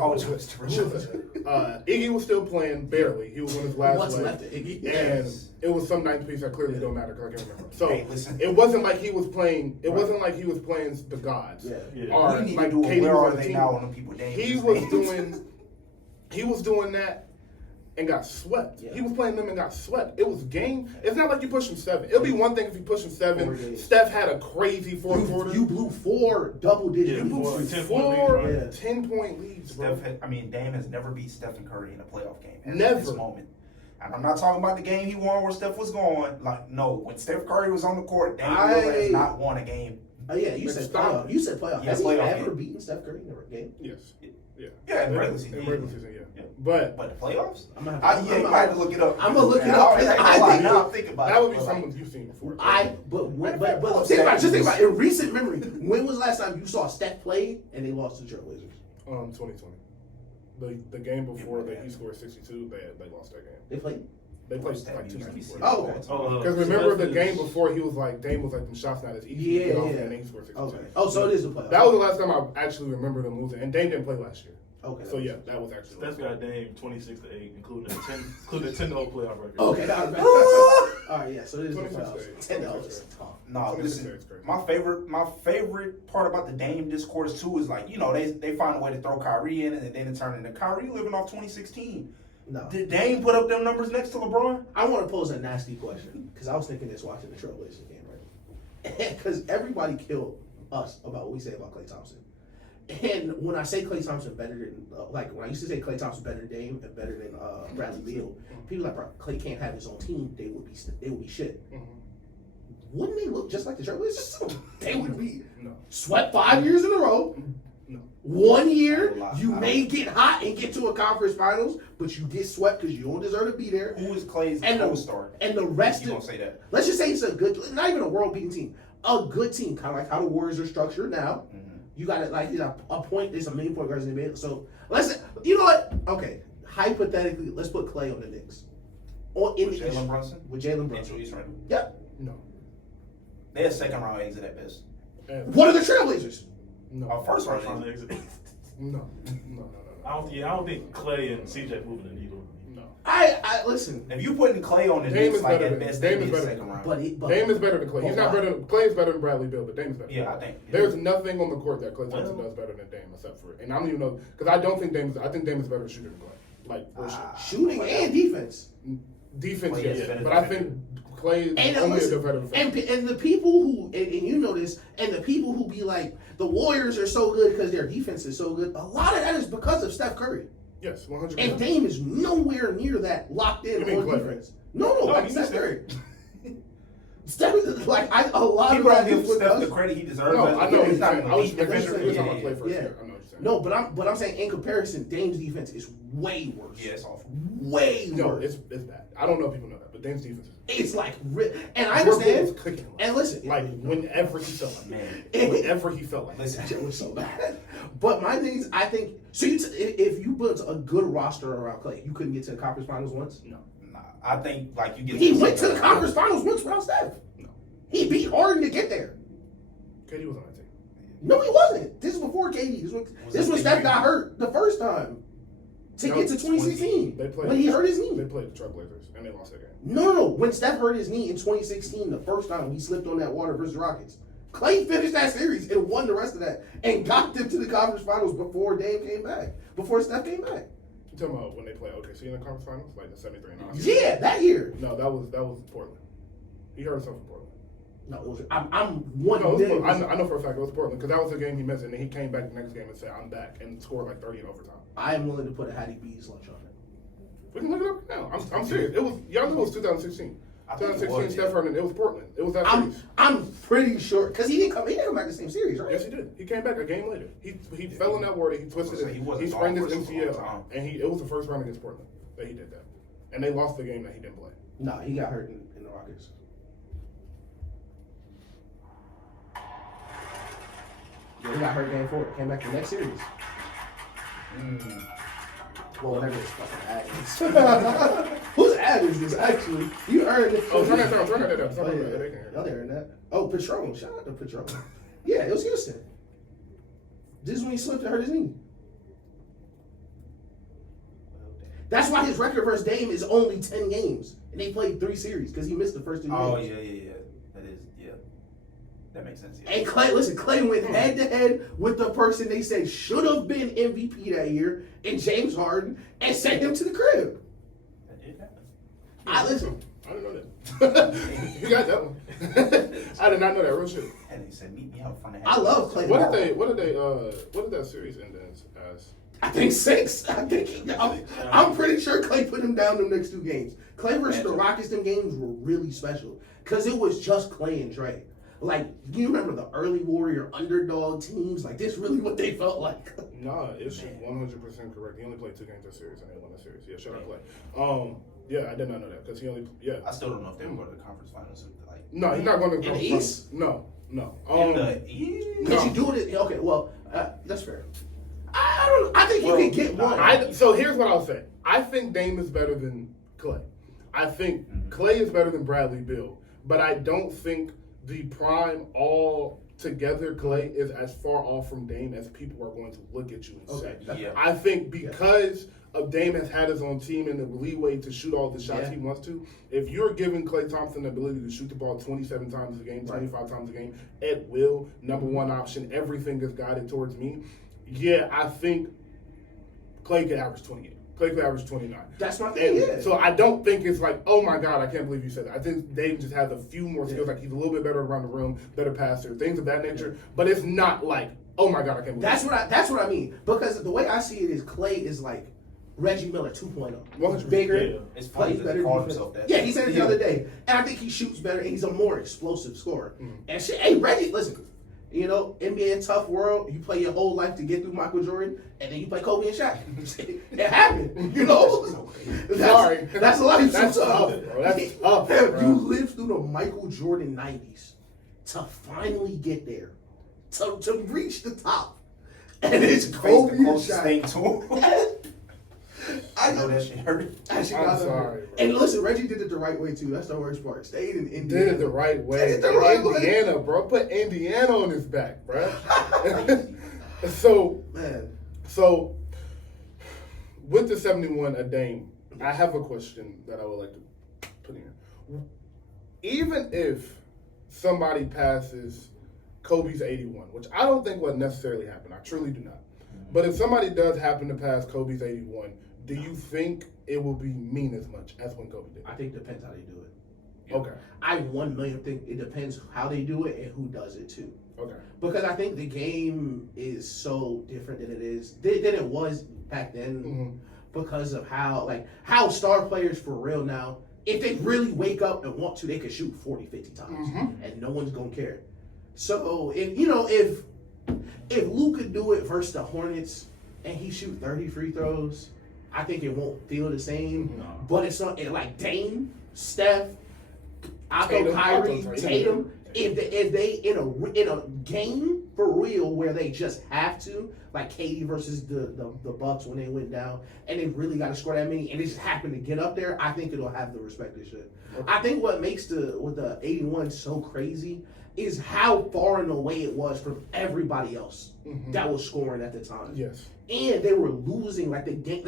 Iggy was still playing barely. He was on his last What's leg. left of Iggy? And Yes. it was some ninth piece that clearly don't matter because I can't remember. So Hey, listen. it wasn't like he was playing. It Right. wasn't like he was playing the gods. Yeah. Yeah. Or We need like to do a KD where was are on the they team. now on them people. Dame He just was named. doing that and got swept. Yeah. He was playing them and got swept. It was game. It's not like you pushing 7. It'll be one thing if you pushing 4 7. games. Steph had a crazy fourth quarter. You blew 4 double digit Yeah, You blew four, leads. 10-point leads, right? Yeah. 10-point leads, bro. Dame has never beat Stephen Curry in a playoff game. At Never. this moment. And I'm not talking about the game he won where Steph was going. Like, no, when Steph Curry was on the court, Dame Lillard has not won a game. Oh, yeah, you said Stop. playoff. You said playoff. Yeah, Has he playoff ever game. beaten Steph Curry in a game? Yes. Yeah. Yeah, in regular season. In regular season, yeah. Yeah. But But the playoffs? I'm gonna You might have to look it up. I'm gonna look it Man, up. I ain't gonna I lie, think- now I'm thinking about that it. would be but, like, something you've seen before. But think about it. Just think about it. In recent memory, when was the last time you saw Steph play and they lost to the Trailblazers? 2020. The game before he scored 62, they lost that game. They played. They played What's that like 2 mean? nights before. Oh, okay. Because remember the game before he was like, Dame was like, them shots not as easy to get off, and then he scored 62. Okay. Oh, so it is the playoffs. That was the last time I actually remember them losing. And Dame didn't play last year. Okay. So yeah, that was actually. Steph's got Dame 26-8, including a 10-0 playoff record. Okay. That was all right. Yeah. So this is the 26 playoffs. days. 10 is tough. No, 26 listen. is crazy. My favorite part about the Dame discourse too is like, you know, they find a way to throw Kyrie in, and then it turned into Kyrie living off 2016. No. Did Dame put up them numbers next to LeBron? I want to pose a nasty question because I was thinking this watching the Trailblazers game, right? Because everybody killed us about what we say about Klay Thompson. And when I say Klay Thompson better than, like when I used to say Klay Thompson better than Dame and better than Bradley Beal, people like, bro, Klay can't have his own team. They would be shit. Mhm. Wouldn't they look just like the Trailblazers? They would be No. swept 5 years in a row. No. 1 year, you I may don't- get hot and get to a conference finals, but you get swept because you don't deserve to be there. Who is Klay's And co-star? the rest You of gonna say that? let's just say it's a good, not even a world beating team, a good team, kind of like how the Warriors are structured now. Mhm. You got it like a point. There's a main point guards in the mid. So let's, you know what? Okay, hypothetically, let's put Klay on the Knicks, or in the Jalen East Brunson? with Jalen And Brunson. Julius Randle? Yep. No. They're a second round exit at best. And What are the Trailblazers? no. First round First round exit. exit. No. I don't think Clay and CJ moving the needle. No. I listen, If you putting Klay on the Dame Knicks, is like better at than- best, Dame they is be a better second than- round. Dame is better than Klay. He's not why? better. Klay is better than Bradley Beal, but Dame is better. Yeah, I think. There's nothing on the court that Klay Thompson Well- does better than Dame, except for, and I don't even know, because I don't think I think Dame is better shooter than Klay. Like, for sure. shooting and defense. Defense, Klay is yes, better but than I think Klay is And only listen, a better defender. and the people who and you know this, and the people who be like the Warriors are so good because their defense is so good. A lot of that is because of Steph Curry. Yes, 100%. And Dame is nowhere near that locked in You mean on Klay, defense. No, No, like he Steph said- Curry. Steph, like a lot of People don't that give is what Steph the does. credit he deserves. No, I know. He's not I an was elite defender. defender. He was Yeah, talking about yeah, Klay for yeah. sure. I know what you're saying. No, but I'm saying in comparison, Dame's defense is way worse. Yeah, it's awful. Way No, worse. it's bad. I don't know if people know that, but Dame's defense is. It's like, and I Jordan Poole understand. was cooking him. And listen, Like, whenever he felt like Man. it. Whenever he felt like it. Listen, it was so bad. But my thing is, I think so. If you built a good roster around Klay, you couldn't get to the conference finals once. No. nah, I think like you get. He went to second the round. conference finals once without Steph. No. He beat Harden to get there. KD was on that team. No, he wasn't. This is before KD. This Was when it Steph the got year? hurt the first time to No, get to 2016 They played. when he hurt his They knee. played the Trailblazers and they lost that game. No. When Steph hurt his knee in 2016, the first time he slipped on that water versus the Rockets, Klay finished that series and won the rest of that and got them to the conference finals before Dame came back, before Steph came back. You talking about when they played OKC in the conference finals, like the 73 and all? Yeah, that year. No, that was Portland. He hurt himself in Portland. No, it was, I'm one No, it was million Portland. percent. I know for a fact it was Portland because that was the game he missed, and then he came back the next game and said, "I'm back," and scored like 30 in overtime. I am willing to put a Hattie B's lunch on it. We can look it up now. I'm serious. It was y'all knew it was 2016. I think it 2016, was, Steph yeah. Curry. It was Portland. It was that I'm series. pretty sure because he didn't come back the same series, right? Yes, he did. He came back a game later. He fell in that water. He twisted So it. he He wasn't sprained his gone for a long MCL, time. and it was the first round against Portland that he did that, and they lost the game that he didn't play. No, he got hurt in the Rockets. Yeah, he got hurt game 4. Came back the next series. Well, whatever his fucking ad is. Whose ad is this, actually? You earned it. Oh, turn that down. Turn that down. Oh, Turn that yeah. down. They can hear Y'all that. hearing that? Oh, Patron. Shout out to Patron. Yeah, it was Houston. This is when he slipped and hurt his knee. That's why his record versus Dame is only 10 games. And they played 3 series because he missed the first 2 games. Oh yeah. That is yeah. That makes sense. Yeah. And Klay went head to head with the person they said should have been MVP that year, and James Harden, and sent him to the crib. That did happen. I listen. I didn't know that. You got that one. I did not know that. Real shit. And he said, "Meet me out front of." I love Klay. What did that series end as? I think 6. I'm pretty sure Klay put him down them next 2 games. Klay versus the Rockets, them games were really special because it was just Klay and Dre. Like, you remember the early Warrior underdog teams? Like, this really what they felt like. Nah, it's 100% correct. He only played 2 games this series and they won the series. Yeah, shout out Klay. Yeah, I did not know that because he only I still don't know if they will go to the conference finals. Like No, he's not going to In the conference East? finals. No. in the East. Because you do it. Okay, well, that's fair. I think you can get one. So here's what I'll say. I think Dame is better than Klay. I think Klay is better than Bradley Beal, but I don't think the prime all together, Clay is as far off from Dame as people are going to look at you and say. Yeah. I think because of Dame has had his own team and the leeway to shoot all the shots he wants to, if you're giving Klay Thompson the ability to shoot the ball 27 times a game, 25 times a game, at will, number one option, everything is guided towards me, I think Klay could average 28. Klay could average 29. That's my thing, So I don't think it's like, oh my God, I can't believe you said that. I think Dame just has a few more skills. Like he's a little bit better around the room, better passer, things of that nature. But it's not like, oh my God, I can't believe That's what I mean. Because the way I see it is Klay is like Reggie Miller 2.0. 100%. Bigger, It's funny plays that he better called defense. himself that. Yeah, he said it the other day. And I think he shoots better and he's a more explosive scorer. And shit, hey, Reggie, listen, you know, NBA tough world, you play your whole life to get through Michael Jordan, and then you play Kobe and Shaq. It happened, you know? That's life. That's tough, bro. That's tough, bro. You lived through the Michael Jordan 90s to finally get there, to reach the top. And it's Kobe and closest thing Shaq. to him. I know that shit hurt. I'm sorry, bro. And listen, Reggie did it the right way too. That's the worst part. Stayed in Indiana. Did it the right way. Did it the right way. Indiana, bro. Put Indiana on his back, bro. So with the 71 a Dame, I have a question that I would like to put in. Even if somebody passes Kobe's 81, which I don't think would necessarily happen. I truly do not. But if somebody does happen to pass Kobe's 81, do you think it will be mean as much as when Kobe did? I think it depends how they do it. Okay. I 1 million think it depends how they do it and who does it too. Okay. Because I think the game is so different than it was back then because of how star players for real now, if they really wake up and want to, they could shoot 40, 50 times and no one's gonna care. So if Luka do it versus the Hornets and he shoot 30 free throws, I think it won't feel the same. No. But it's not like Dame, Steph, Kyrie, Tatum. If they in a game for real where they just have to, like KD versus the Bucks when they went down, and they really got to score that many, and they just happen to get up there, I think it'll have the respect it should. Okay. I think what makes the 81 so crazy is how far and away it was from everybody else that was scoring at the time. Yes. And they were losing like the game.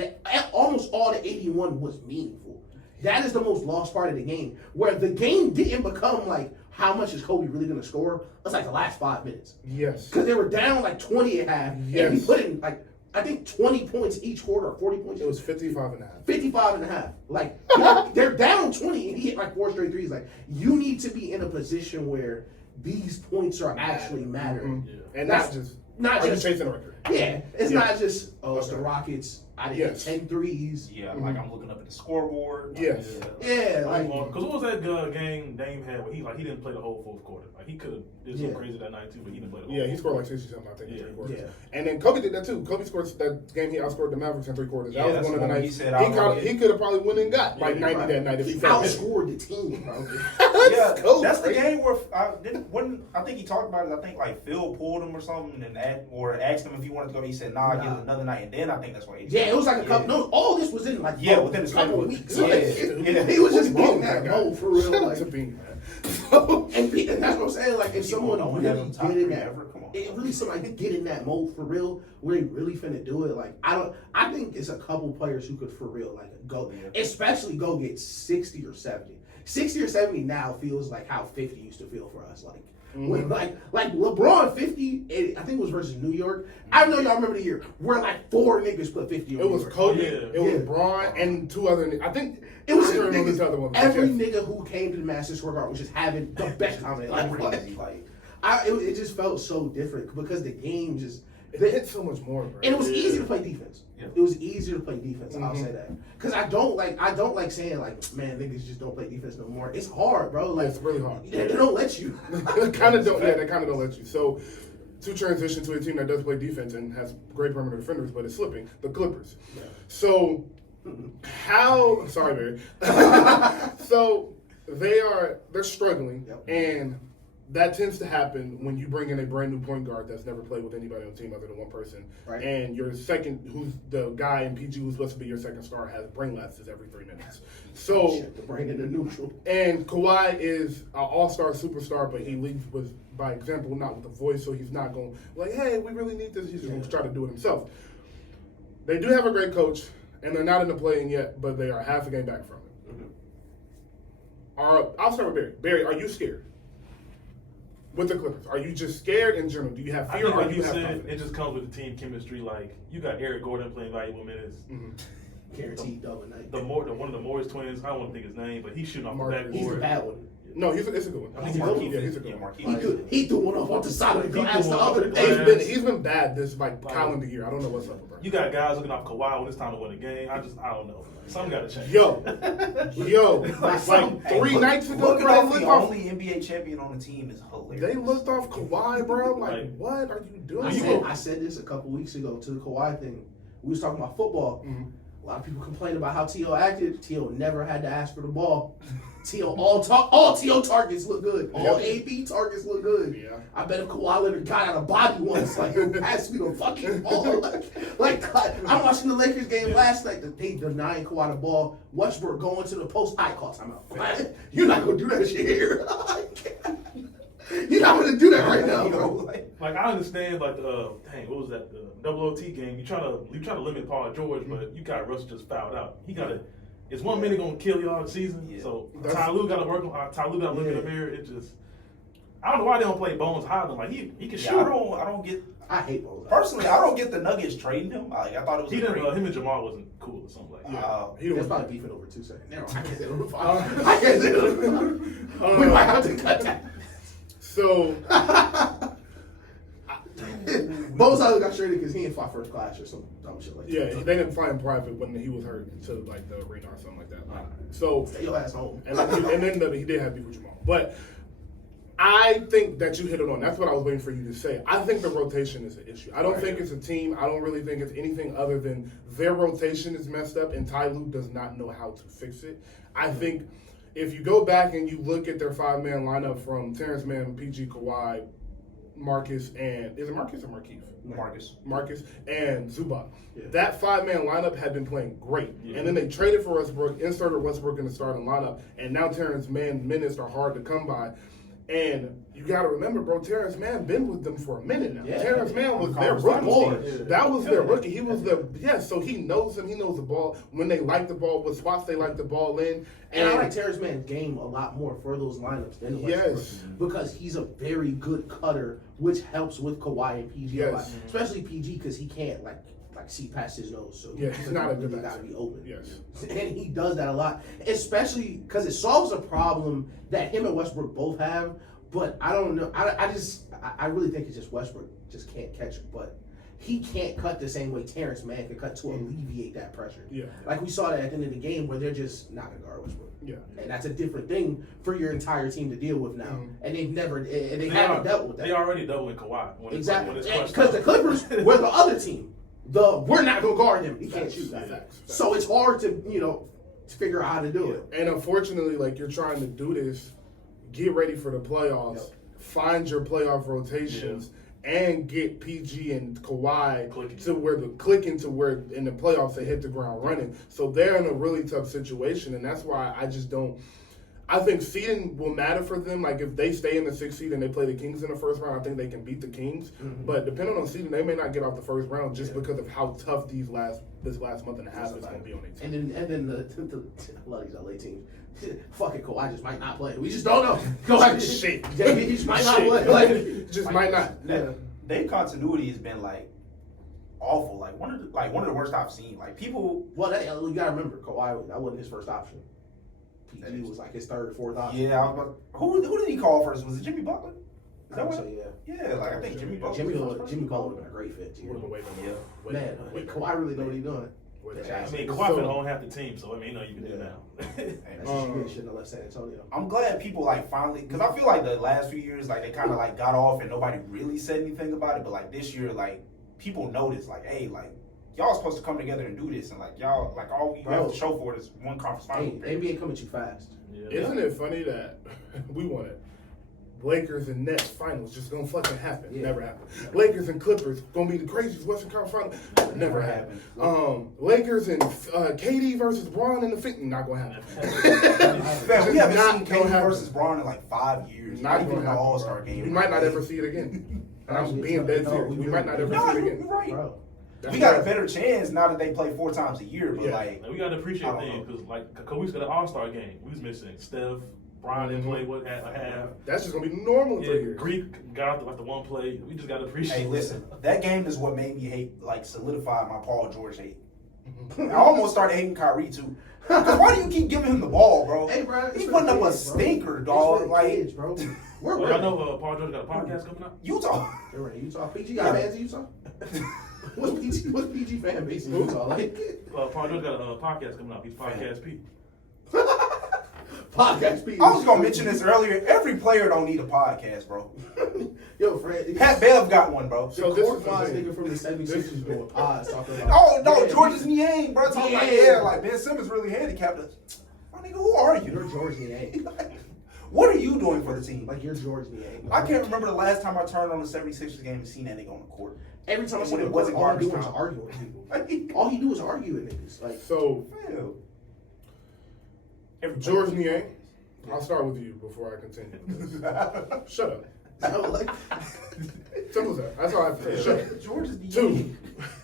Almost all the 81 was meaningful. That is the most lost part of the game, where the game didn't become like, how much is Kobe really going to score? It's like the last 5 minutes. Yes. Because they were down like 20 at half. Yes. And he put in like, I think 20 points each quarter, or 40 points. It was 55 and a half. 55 and a half. Like, they're down 20 and he hit like 4 straight threes. Like, you need to be in a position where these points are actually mattering. And not just chasing a record. Yeah. It's not just, it's the Rockets. I did hit 10 threes. Yeah, like I'm looking up at the scoreboard. Yes. Yeah, like, because what was that game Dame had where he didn't play the whole fourth quarter? Like he could have did so crazy that night too, but he didn't play the whole. Yeah, he scored like 60 something, I think, in 3 quarters. Yeah. And then Kobe did that too. Kobe scored that game. He outscored the Mavericks in 3 quarters. That was one of the nights. He could have probably won and got like 90 that night if he outscored the team, bro. That's the game where I think he talked about it. I think like Phil pulled him or something and asked him if he wanted to go. He said, "Nah, give it another night." And then I think that's why. It was like a couple. No, all this was in like within a couple of weeks. Yeah. He was just getting that mode for real. Like, and that's what I'm saying. Like, if someone really get in that, come on. Somebody get in that mode for real, where they really finna do it. Like, I think it's a couple players who could for real like go, especially go get 60 or 70. 60 or 70 now feels like how 50 used to feel for us. Like. When like LeBron 50, I think it was versus New York. I know y'all remember the year where like 4 niggas put 50 on. It was Kobe, it was LeBron, and 2 other niggas. I think it was other ones. Every nigga who came to the Madison Square Garden was just having the best time of their life. It just felt so different because the game just it hit so much more, bro. And it was easy to play defense. Yeah. It was easier to play defense. I'll say that because I don't like saying like, man, niggas just don't play defense no more. It's hard, bro. Like, it's really hard. They don't let you. They kind of don't. Yeah, they kind of don't let you. So, to transition to a team that does play defense and has great perimeter defenders, but is slipping, the Clippers. Yeah. So, sorry, Barry. So they're struggling, and that tends to happen when you bring in a brand new point guard that's never played with anybody on the team other than one person. Right. And your second, who's the guy in PG who's supposed to be your second star, has brain lapses every 3 minutes. So, Shit, the brain in the neutral. and Kawhi is an all-star superstar, but he leads with by example, not with a voice, so he's not going, like, hey, we really need this. He's just going to try to do it himself. They do have a great coach, and they're not in the play-in yet, but they are half a game back from it. I'll start with Barry. Barry, are you scared? With the Clippers, are you just scared in general? Do you have I fear think, or like do you you have said, confidence? it just comes with the team chemistry. Like you got Eric Gordon playing valuable minutes. Guaranteed double night. One of the Morris twins. I don't want to think his name, but he's shooting off Marcus. the He's a backboard. bad one. No, it's a good one. He's a good one. Yeah, he's a good one. He threw one off the side of the He glass threw the one off other the day. glass. He's been bad this calendar year. I don't know what's up with bro. You got guys looking off Kawhi when it's time to win a game. I don't know. Something got to change. Yo, like 3 nights ago, looking bro, off they the looked off. only NBA champion on the team is hilarious. They looked off Kawhi, bro. Like, Like, what are you doing? I said this a couple weeks ago to the Kawhi thing. We was talking about football. A lot of people complain about how T.O. acted. T.O. never had to ask for the ball. T.O. all T.O. targets look good. All AB targets look good. Yeah. I bet if Kawhi Leonard got out of body once, like, pass me the fucking ball. I'm watching the Lakers game last night. They denying Kawhi the ball. Westbrook going to the post. I call timeout. You're not going to do that shit here. You're not going to do that right now, bro. Like I understand, like what was that? The double OT game. You try to limit Paul George, but you got Russ just fouled out. He got to. Is 1 minute gonna kill y'all the season? Yeah. So Ty Lue got to work on. Ty Lue got to look in the mirror. It just. I don't know why they don't play Bones Highland. Like he can shoot. I don't get. I hate Bones. Personally, I don't get the Nuggets trading him. Like I thought it was. He a didn't. great. Him and Jamal wasn't cool or something like that. He That's was probably beefing over 2 seconds. Never mind. I can't say it on the phone. I can't say it on the phone. We might have to cut that. So Bones Highland got traded because he didn't fly first class or some dumb shit like that. yeah, they didn't fly in private when he was hurt to like the arena or something like that. So Stay your ass home. and then he did have beef with Jamal, but I think that you hit it on. That's what I was waiting for you to say. I think the rotation is an issue. I don't think it's a team. I don't really think it's anything other than their rotation is messed up, and Ty Lue does not know how to fix it. I think if you go back and you look at their 5-man lineup from Terrence Mann, PG, Kawhi, Marcus, and is it Marcus or Markieff? Marcus and Zubac. Yeah. That 5-man lineup had been playing great. Yeah. And then they traded for Westbrook, inserted Westbrook in the starting lineup, and now Terrence Mann minutes are hard to come by. And you got to remember, bro, Terrence Mann been with them for a minute now. Yeah. Terrence Mann was their Converse. rookie. Yeah. That was their rookie. He was so he knows him. He knows the ball. When they like the ball, what spots they like the ball in. And I like Terrence Mann's game a lot more for those lineups than Westbrook. Yes. Because he's a very good cutter, which helps with Kawhi and PG a lot. Yes. Especially PG because he can't like see past his nose. So Yeah, he's not a good really passer. got to be open. Yes. And he does that a lot, especially because it solves a problem that him and Westbrook both have. But I don't know. I really think it's just Westbrook just can't catch it. But he can't cut the same way Terrence Mann can cut to alleviate that pressure. Yeah. Like we saw that at the end of the game where they're just not going to guard Westbrook. Yeah. And that's a different thing for your entire team to deal with now. And they've never, and they They haven't are- dealt with that. They already doubling Kawhi. When Exactly. It's clutch Because the time. Clippers were the other team. We're not going to guard him. He can't shoot. Facts. So it's hard to, figure out how to do it. And unfortunately, like you're trying to do this, get ready for the playoffs, find your playoff rotations, and get PG and Kawhi to where where in the playoffs they hit the ground running. So they're in a really tough situation, and that's why I just don't. I think seeding will matter for them. Like if they stay in the 6th seed and they play the Kings in the first round, I think they can beat the Kings. But depending on seeding, they may not get off the first round just because of how tough this last month and a half is going to be on their team. And then the I love these LA teams. Fuck it, Kawhi just might not play. We just don't know. Kawhi Shit. He just might not Shit. play. Like, Just might not. Yeah. Their continuity has been like awful. Like one of the worst I've seen. Like people. Well, you gotta remember, Kawhi, that wasn't his first option. PG was like his third, fourth option. Yeah, I was about, who did he call first? Was it Jimmy Butler? Is that So what? yeah. Yeah, like I think Jimmy Butler. Jimmy was first. Butler would have been a great fit. Would have been way better. Yeah. Man, Kawhi really know what he's doing. I mean, Kawhi finna own half the team, so you can do it now. That's just you shouldn't have left San Antonio. I'm glad people like finally, because I feel like the last few years like they kind of like got off and nobody really said anything about it, but like this year like people noticed like, hey, like y'all supposed to come together and do this, and like y'all like all we have to show for it is one conference final. Hey, NBA coming too fast. Yeah. Isn't it funny that we won it? Lakers and Nets finals just gonna fucking happen. Yeah. Never happen. Lakers and Clippers gonna be the craziest Western Conference final. Never happen. Lakers and KD versus Braun in the Phoenix. Not gonna happen. Man, we haven't Not seen gonna KD happen. versus Braun in like 5 years. Not even gonna in the happen, All-Star bro. game. We might not ever see it again. And I'm being dead No, serious. We might not ever No, see it you're again. right. Bro. That's We got a crazy. better chance now that they play 4 times a year, but Yeah. like, And we gotta appreciate I don't things know. because like a couple weeks ago, the All-Star game, we was missing Steph. Brian didn't play what a half. That's just gonna be normal in 3 Yeah, years. Greek got out like the one play. We just gotta appreciate. hey, listen, that game is what made me hate, like, solidify my Paul George hate. I almost started hating Kyrie too. 'Cause why do you keep giving him the ball, bro? Hey, bro, He's it's putting for up the a kids, bro. stinker, It's dog. for the Like, kids, bro. We're Well, ready. I know Paul George got a podcast coming out. Utah. They're ready. Utah. PG got fans in Utah? What's PG fan base in Utah like? Paul George got a podcast coming out. He's Podcast Pete. Podcast people. I was gonna mention this earlier. Every player don't need a podcast, bro. Yo, Fred. Pat Bev got one, bro. So The this court is the wise thing. nigga from the 76ers doing pods talking about. Oh no, Yeah, George's Niang, bro. Talking about Yeah. like Ben Simmons really handicapped us. My nigga, who are You're you? George Niang. What are you doing for the team? Like, you're George Niang. I can't remember the last time I turned on the 76ers game and seen that nigga on the court. Every time I see When it him, wasn't all he do garbage is time. argue with people. All he do is argue with niggas. Like, So Hell. Every George Niang, I'll start with you before I continue. Shut up. I'm like, Simple as that. That's all I have to say. Shut up. George is the 2,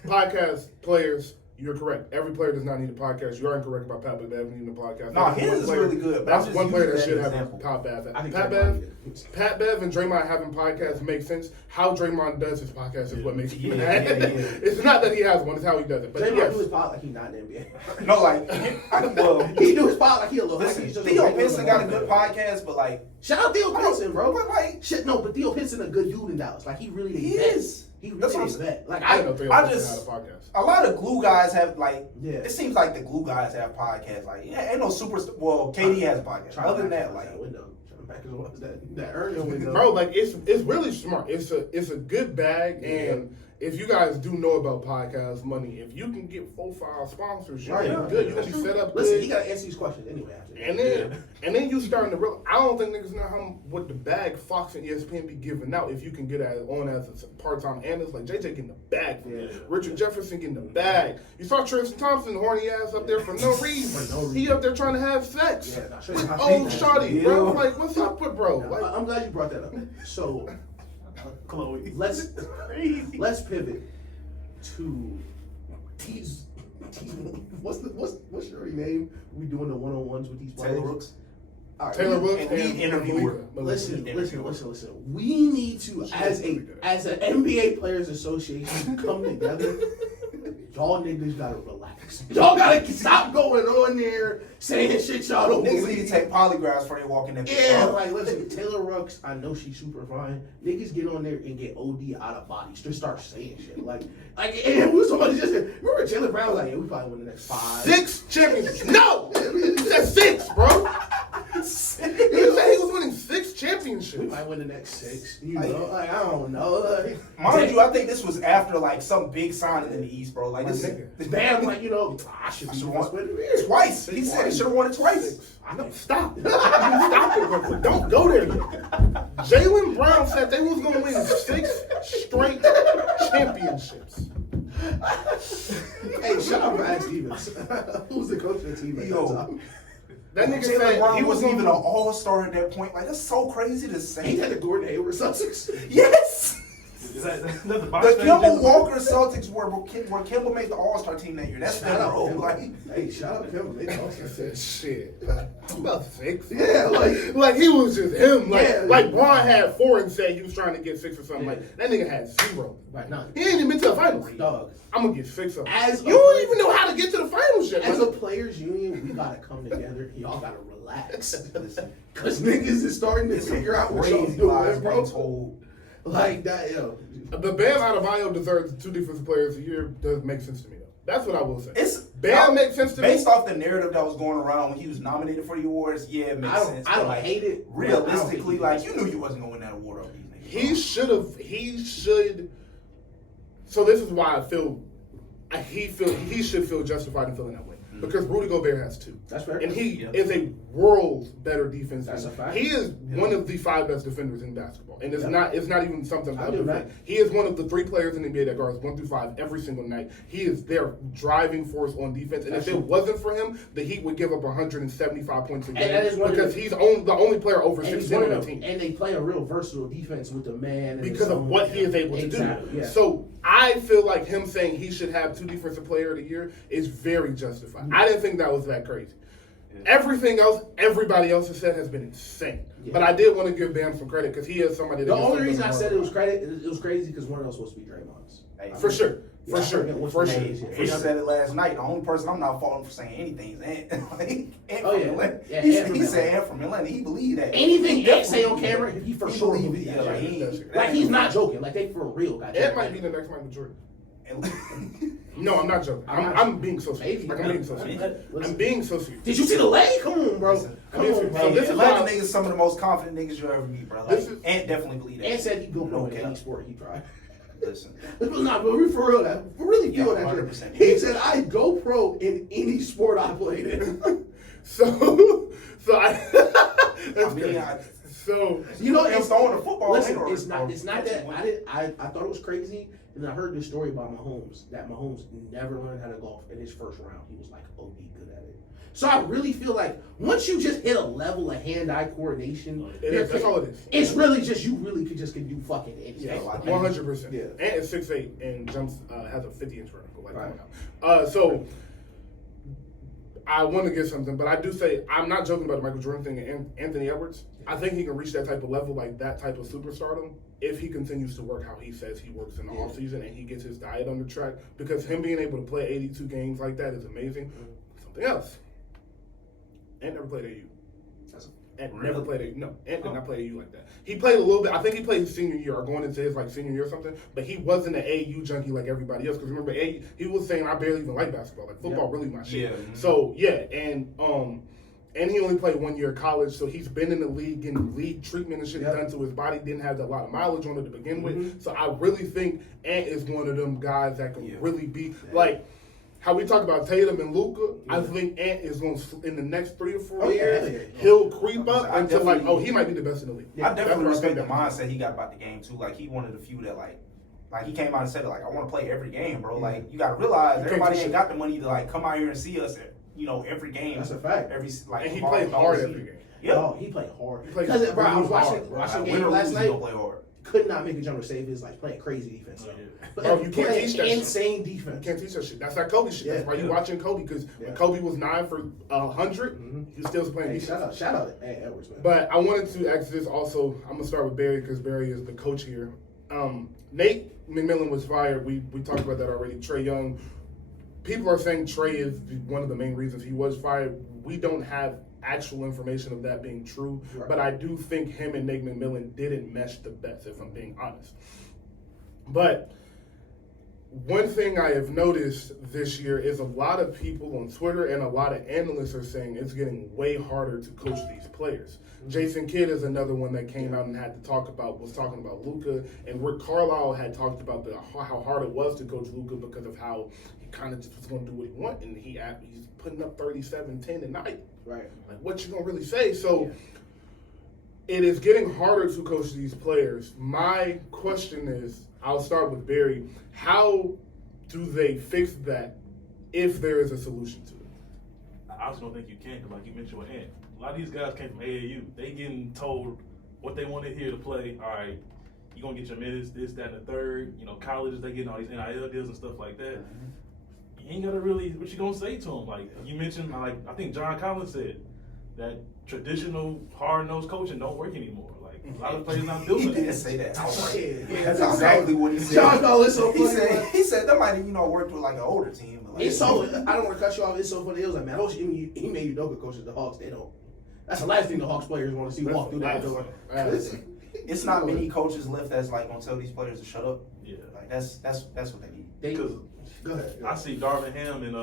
podcast players. You're correct. Every player does not need a podcast. You are incorrect about Pat Bev needing a podcast. Nah, That's his one is player- really good, but That's I'm one just player that using should that have example. a Pat Bev. I think Pat Draymond Bev. did. Pat Bev and Draymond having podcasts makes sense. How Draymond does his podcast is what makes me Yeah, mad. yeah, yeah. It's not that he has one; it's how he does it. But Draymond yes, do his pod like he not in the NBA. No, like, well, He do his pod like he a little. listen, he's just Theo regular Pinson got a guy. good podcast, but like, Shout out Theo Pinson, bro. But like, Shit, no, but Theo Pinson a good dude in Dallas. Like, he really he vet. is. He That's really what is I'm vet. Like, I don't know Theo I Pinson just- had a podcast. A lot of glue guys have like. Yeah. It seems like the glue guys have podcasts. Like, yeah, ain't no super. Well, KD has a podcast. trying Other than to that, back like, window. Trying to back his was that earlier window. Bro, like it's really smart. It's a good bag, and if you guys do know about podcast money, if you can get 4-5 sponsors, you're Right. good. You can be set up Listen, good. he gotta answer these questions anyway after. And then you starting to realize, I don't think niggas know what the bag Fox and ESPN be giving out if you can get on as a part-time analyst. Like JJ getting the bag. Yeah. Richard Jefferson getting the bag. You saw Tristan Thompson horny ass up there for no reason. For no reason. He up there trying to have sex Yeah, nah, with Tristan old Thompson- shawty, bro. Yeah. Like, what's up with bro? Now, Like, I'm glad you brought that up. So Chloe. let's pivot to these. What's your name? We doing the one-on-ones with these players? Taylor Rooks. All right, Taylor we- Rooks and and lead interviewer. Listen. Interviewer. We need to, as an NBA Players Association, come together. Y'all niggas gotta relax. Y'all gotta stop going on there saying shit y'all don't Niggas need believe. to take polygraphs before they walk in that. Yeah, bitch. like listen, Taylor Rooks, I know she's super fine. Niggas get on there and get OD out of bodies. Just start saying shit. Like and we was somebody just remember Taylor Brown was like, yeah, we probably win the next 5. 6 championships. No! That's 6, bro. He said he was winning 6 We championships. might win the next 6. You know, like I don't know. Like, Mind you, I think this was after like some big signing in the East, bro. Like this, nigga. Bam, like you know, I should be won won twice. He said he should have won it twice. I know. Stop. Stop it real quick. Don't go there yet. Jalen Brown said they was gonna win 6 straight championships. Hey, shout out Brad Stevens. Who's the coach of the team at Yo. that time? That nigga Jalen said Brown he was wasn't even an gonna. all-star at that point. Like that's so crazy to Ain't say. that the Gordon Hayward Celtics? Yes. Is that the box The fan Kimball gentleman? Walker Celtics where Kimball made the All-Star team that year. That's Shout that out bro. Kemba. Like, Hey, shout out Kemba. They I awesome. said shit. About 6. Yeah, like Like he was just him. Like Yeah. like Braun had 4 and said he was trying to get 6 or something. Yeah. Like that nigga had 0. right now. He ain't even been to the finals. Dog. I'm gonna get 6 of them. As You a don't player- even know how to get to the finals yet. As a man. players union, we gotta come together. Y'all gotta relax. Cause niggas is starting to figure out what y'all crazy lies doing, being bro. told. Like that, yo. But Bam Adebayo deserves 2 defensive players a year. Does make sense to me though. That's what I will say. It's Bam makes sense to me. based off the narrative that was going around when he was nominated for the awards. Yeah, it makes sense. I but, don't like, hate it. Realistically, I don't like hate you knew you wasn't gonna win that award over these niggas. He should. So this is why I feel. He should feel justified in feeling that way. because Rudy Gobert has 2. That's fair. And he is a world's better defense. That's a fact. He is one of the 5 best defenders in basketball, and it's not even something. I do that. He is one of the 3 players in the NBA that guards 1 through 5 every single night. He is their driving force on defense, and if it wasn't for him, the Heat would give up 175 points a game because he's the only player over 16 on the team. And they play a real versatile defense with the man Because of what he is able to do. Yeah. So I feel like him saying he should have 2 Defensive Player of the Year is very justified. I didn't think that was that crazy. Everything else, everybody else has said has been insane. Yeah. But I did want to give Bam some credit because he is somebody that the only reason I said it was crazy because one of those supposed to be Draymond's. Hey, For sure. Yeah, For sure. For sure. He said it last night. The only person I'm not faulting for saying anything is Ant. Ant Oh, from yeah. Atlanta. Yeah, He Ant from said Atlanta. Ant from Atlanta. He believed that. Anything Ant say on camera, he for He sure believe believe it. that. Yeah, shit. like, Like he's not joking. Like they for real. Ant might be the next Michael Jordan. No, I'm not joking. I'm being so serious. Like, I'm being so serious. I'm being so serious. Did you see the leg? Come on, bro. Come on, So bro. this is Atlanta why- niggas some of the most confident niggas you'll ever meet, bro. Like, Ant definitely believe that. Ant said he go pro No in cap. any sport he tried. Listen. Nah, but we for real, that really feel Yeah, that 100%. shit. He said, "I go pro in any sport I played in." So I. That's I mean, crazy. So You know, It's throwing the football. Listen, ain't it's not. or It's not catching that. one. I thought it was crazy, and I heard this story about Mahomes. That Mahomes never learned how to golf in his first round. He was like OD good at it. So I really feel like once you just hit a level of hand-eye coordination, that's all it is. It's really just you really can do fucking anything. Yeah, like 100%. Yeah. Ant is 6'8" and jumps has a 50-inch vertical. Like Right. So I want to get something, but I do say I'm not joking about the Michael Jordan thing and Anthony Edwards. I think he can reach that type of level, like that type of superstardom, if he continues to work how he says he works in the offseason and he gets his diet under track. Because him being able to play 82 games like that is amazing. Something else. Ant never played AU. Ant never played AU. No, Ant did not play AU like that. He played a little bit. I think he played his senior year or going into his like senior year or something. But he wasn't an AU junkie like everybody else. Because remember, AU, he was saying I barely even like basketball. Like football, really my shit. Yeah. So yeah, and he only played 1 year of college, so he's been in the league getting league treatment and shit done to his body. Didn't have a lot of mileage on it to begin with. So I really think Ant is one of them guys that can really be like. How we talk about Tatum and Luka, I think Ant is going to, in the next 3 or 4 years, he'll creep up until like, he might be the best in the league. I definitely That's what respect the I think. mindset he got about the game too. Like he one of the few that like he came out and said it, like I want to play every game, bro. Like you got to realize everybody ain't got the money to like come out here and see us, every game. That's a fact. Every like And he played hard every game. Yeah. Oh, he played hard. He played Because, bro, I was hard, watching Win game or last lose, he night. gonna play hard. Could not make a jumper save his like playing crazy defense. But Bro, you can't playing teach that shit. insane You defense. can't teach that shit. That's like Kobe shit. That's why you watching Kobe, because when Kobe was 9 for 100, he still was playing Hey, defense. shout out to Edwards, man. But I wanted to ask this also. I'm gonna start with Barry because Barry is the coach here. Nate McMillan was fired. We talked about that already. Trae Young. People are saying Trae is one of the main reasons he was fired. We don't have actual information of that being true, but I do think him and Nate McMillan didn't mesh the best, if I'm being honest. But one thing I have noticed this year is a lot of people on Twitter and a lot of analysts are saying it's getting way harder to coach these players. Jason Kidd is another one that came out and was talking about Luka, and Rick Carlisle had talked about how hard it was to coach Luka because of how he kind of just was going to do what he wanted, and he's putting up 37-10 a night. Right. Like, what you gonna really say? So it is getting harder to coach these players. My question is, I'll start with Barry. How do they fix that if there is a solution to it? I also don't think you can, because like you mentioned with Ant, a lot of these guys came from AAU. They getting told what they want to hear to play. All right, you're going to get your minutes, this, that, and the third. Colleges, they getting all these NIL deals and stuff like that. You ain't got to really, what you going to say to them? Like you mentioned, like I think John Collins said, that traditional hard-nosed coaching don't work anymore. Like a lot of players not built He for didn't that. say that outright. Yeah, That's exactly what he said. John Collins so funny. He said that might worked with like an older team. But like, It's so I don't want to cut you off. It's so funny. It was like, man, he made Udoka coaches the Hawks. They don't. That's the last thing the Hawks players want to see walk through that door. it's not many coaches left that's like gonna tell these players to shut up. Yeah. Like that's what they need. Because Go ahead. I see Darvin Ham and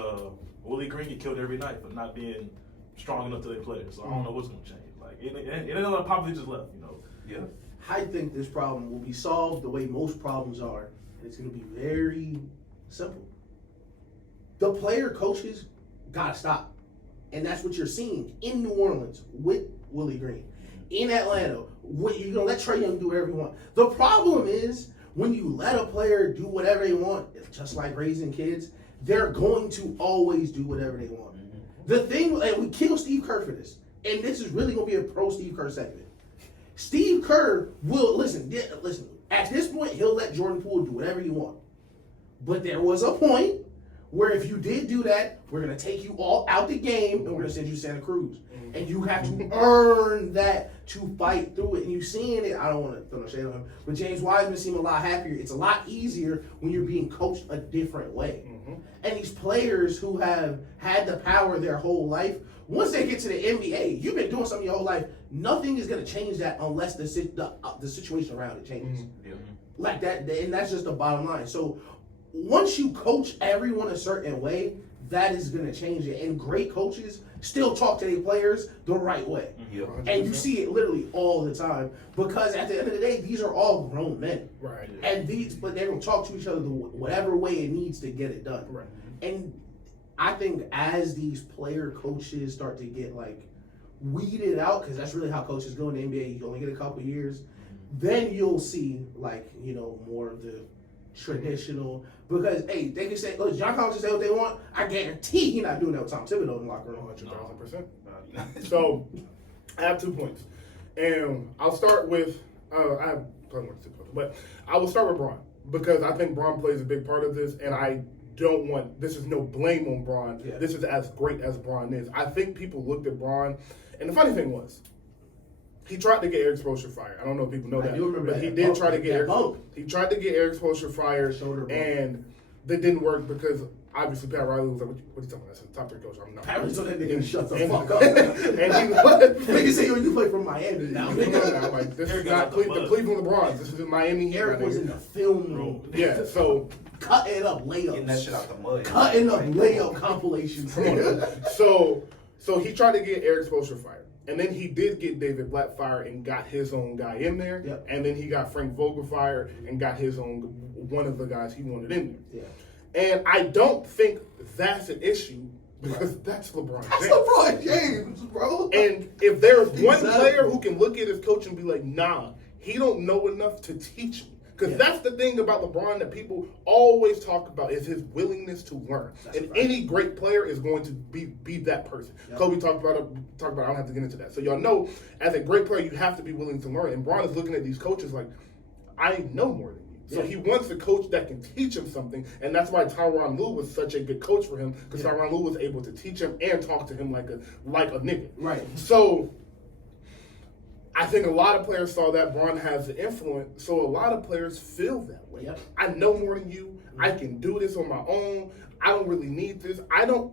Willie Green get killed every night for not being strong enough to their players. So I don't know what's going to change. Like it ain't a lot of Popovich left, Yeah. I think this problem will be solved the way most problems are, and it's going to be very simple. The player coaches gotta stop. And that's what you're seeing in New Orleans with Willie Green. In Atlanta, you're gonna let Trae Young do whatever he wants. The problem is when you let a player do whatever they want, it's just like raising kids, they're going to always do whatever they want. The thing, and we kill Steve Kerr for this, and this is really gonna be a pro Steve Kerr segment. Steve Kerr will listen. At this point, he'll let Jordan Poole do whatever he wants. But there was a point where if you did do that, we're going to take you all out the game and we're going to send you to Santa Cruz. And you have to earn that to fight through it. And you're seeing it, I don't want to throw no shade on him, but James Wiseman seemed a lot happier. It's a lot easier when you're being coached a different way. And these players who have had the power their whole life, once they get to the NBA, you've been doing something your whole life, nothing is going to change that unless the situation around it changes. Like that, and that's just the bottom line. So once you coach everyone a certain way, that is going to change it. And great coaches still talk to their players the right way. And you see it literally all the time because at the end of the day, these are all grown men. Right. And but they're going to talk to each other whatever way it needs to get it done. Right. And I think as these player coaches start to get like weeded out, because that's really how coaches go in the NBA, you only get a couple years, then you'll see like, more of the traditional, because hey, they can say, look, John Collins can say what they want. I guarantee he's not doing that with Tom Thibodeau in the locker room. 100,000%. So I have 2 points, and I'll start with I have plenty more to talk about, but I will start with Bron because I think Bron plays a big part of this, and I don't want this is no blame on Bron. Yeah. This is as great as Bron is. I think people looked at Bron, and the funny thing was, he tried to get Eric Spoelstra fired. I don't know if people know that, but he did try to get Eric. He tried to get Eric Spoelstra fired, and that didn't work because obviously Pat Riley was like, "What are you talking about? That's the top 3 coach." I'm not. Pat Riley told that nigga to shut the fuck up. And he was. Nigga say you play for Miami now. No, like this is not the Cleveland LeBrons. This is in Miami Heat. Eric was in the film room. Yeah, so cutting up layups. Getting that shit out the mud. Cutting up layup compilations. So he tried to get Eric Spoelstra fired. And then he did get David Blatt fired and got his own guy in there. Yep. And then he got Frank Vogel fired and got his own, one of the guys he wanted in there. Yeah. And I don't think that's an issue because that's LeBron James. That's LeBron James, bro. And if there's one player who can look at his coach and be like, nah, he don't know enough to teach me. Because that's the thing about LeBron that people always talk about is his willingness to learn. That's and right. any great player is going to be that person. Yep. Kobe talked about it. I don't have to get into that. So y'all know, as a great player, you have to be willing to learn. And Bron is looking at these coaches like, I know more than you. So he wants a coach that can teach him something. And that's why Tyronn Lue was such a good coach for him, because Tyronn Lue was able to teach him and talk to him like a nigga. Right. So I think a lot of players saw that Bron has the influence, so a lot of players feel that way. Yep. I know more than you. I can do this on my own. I don't really need this. I don't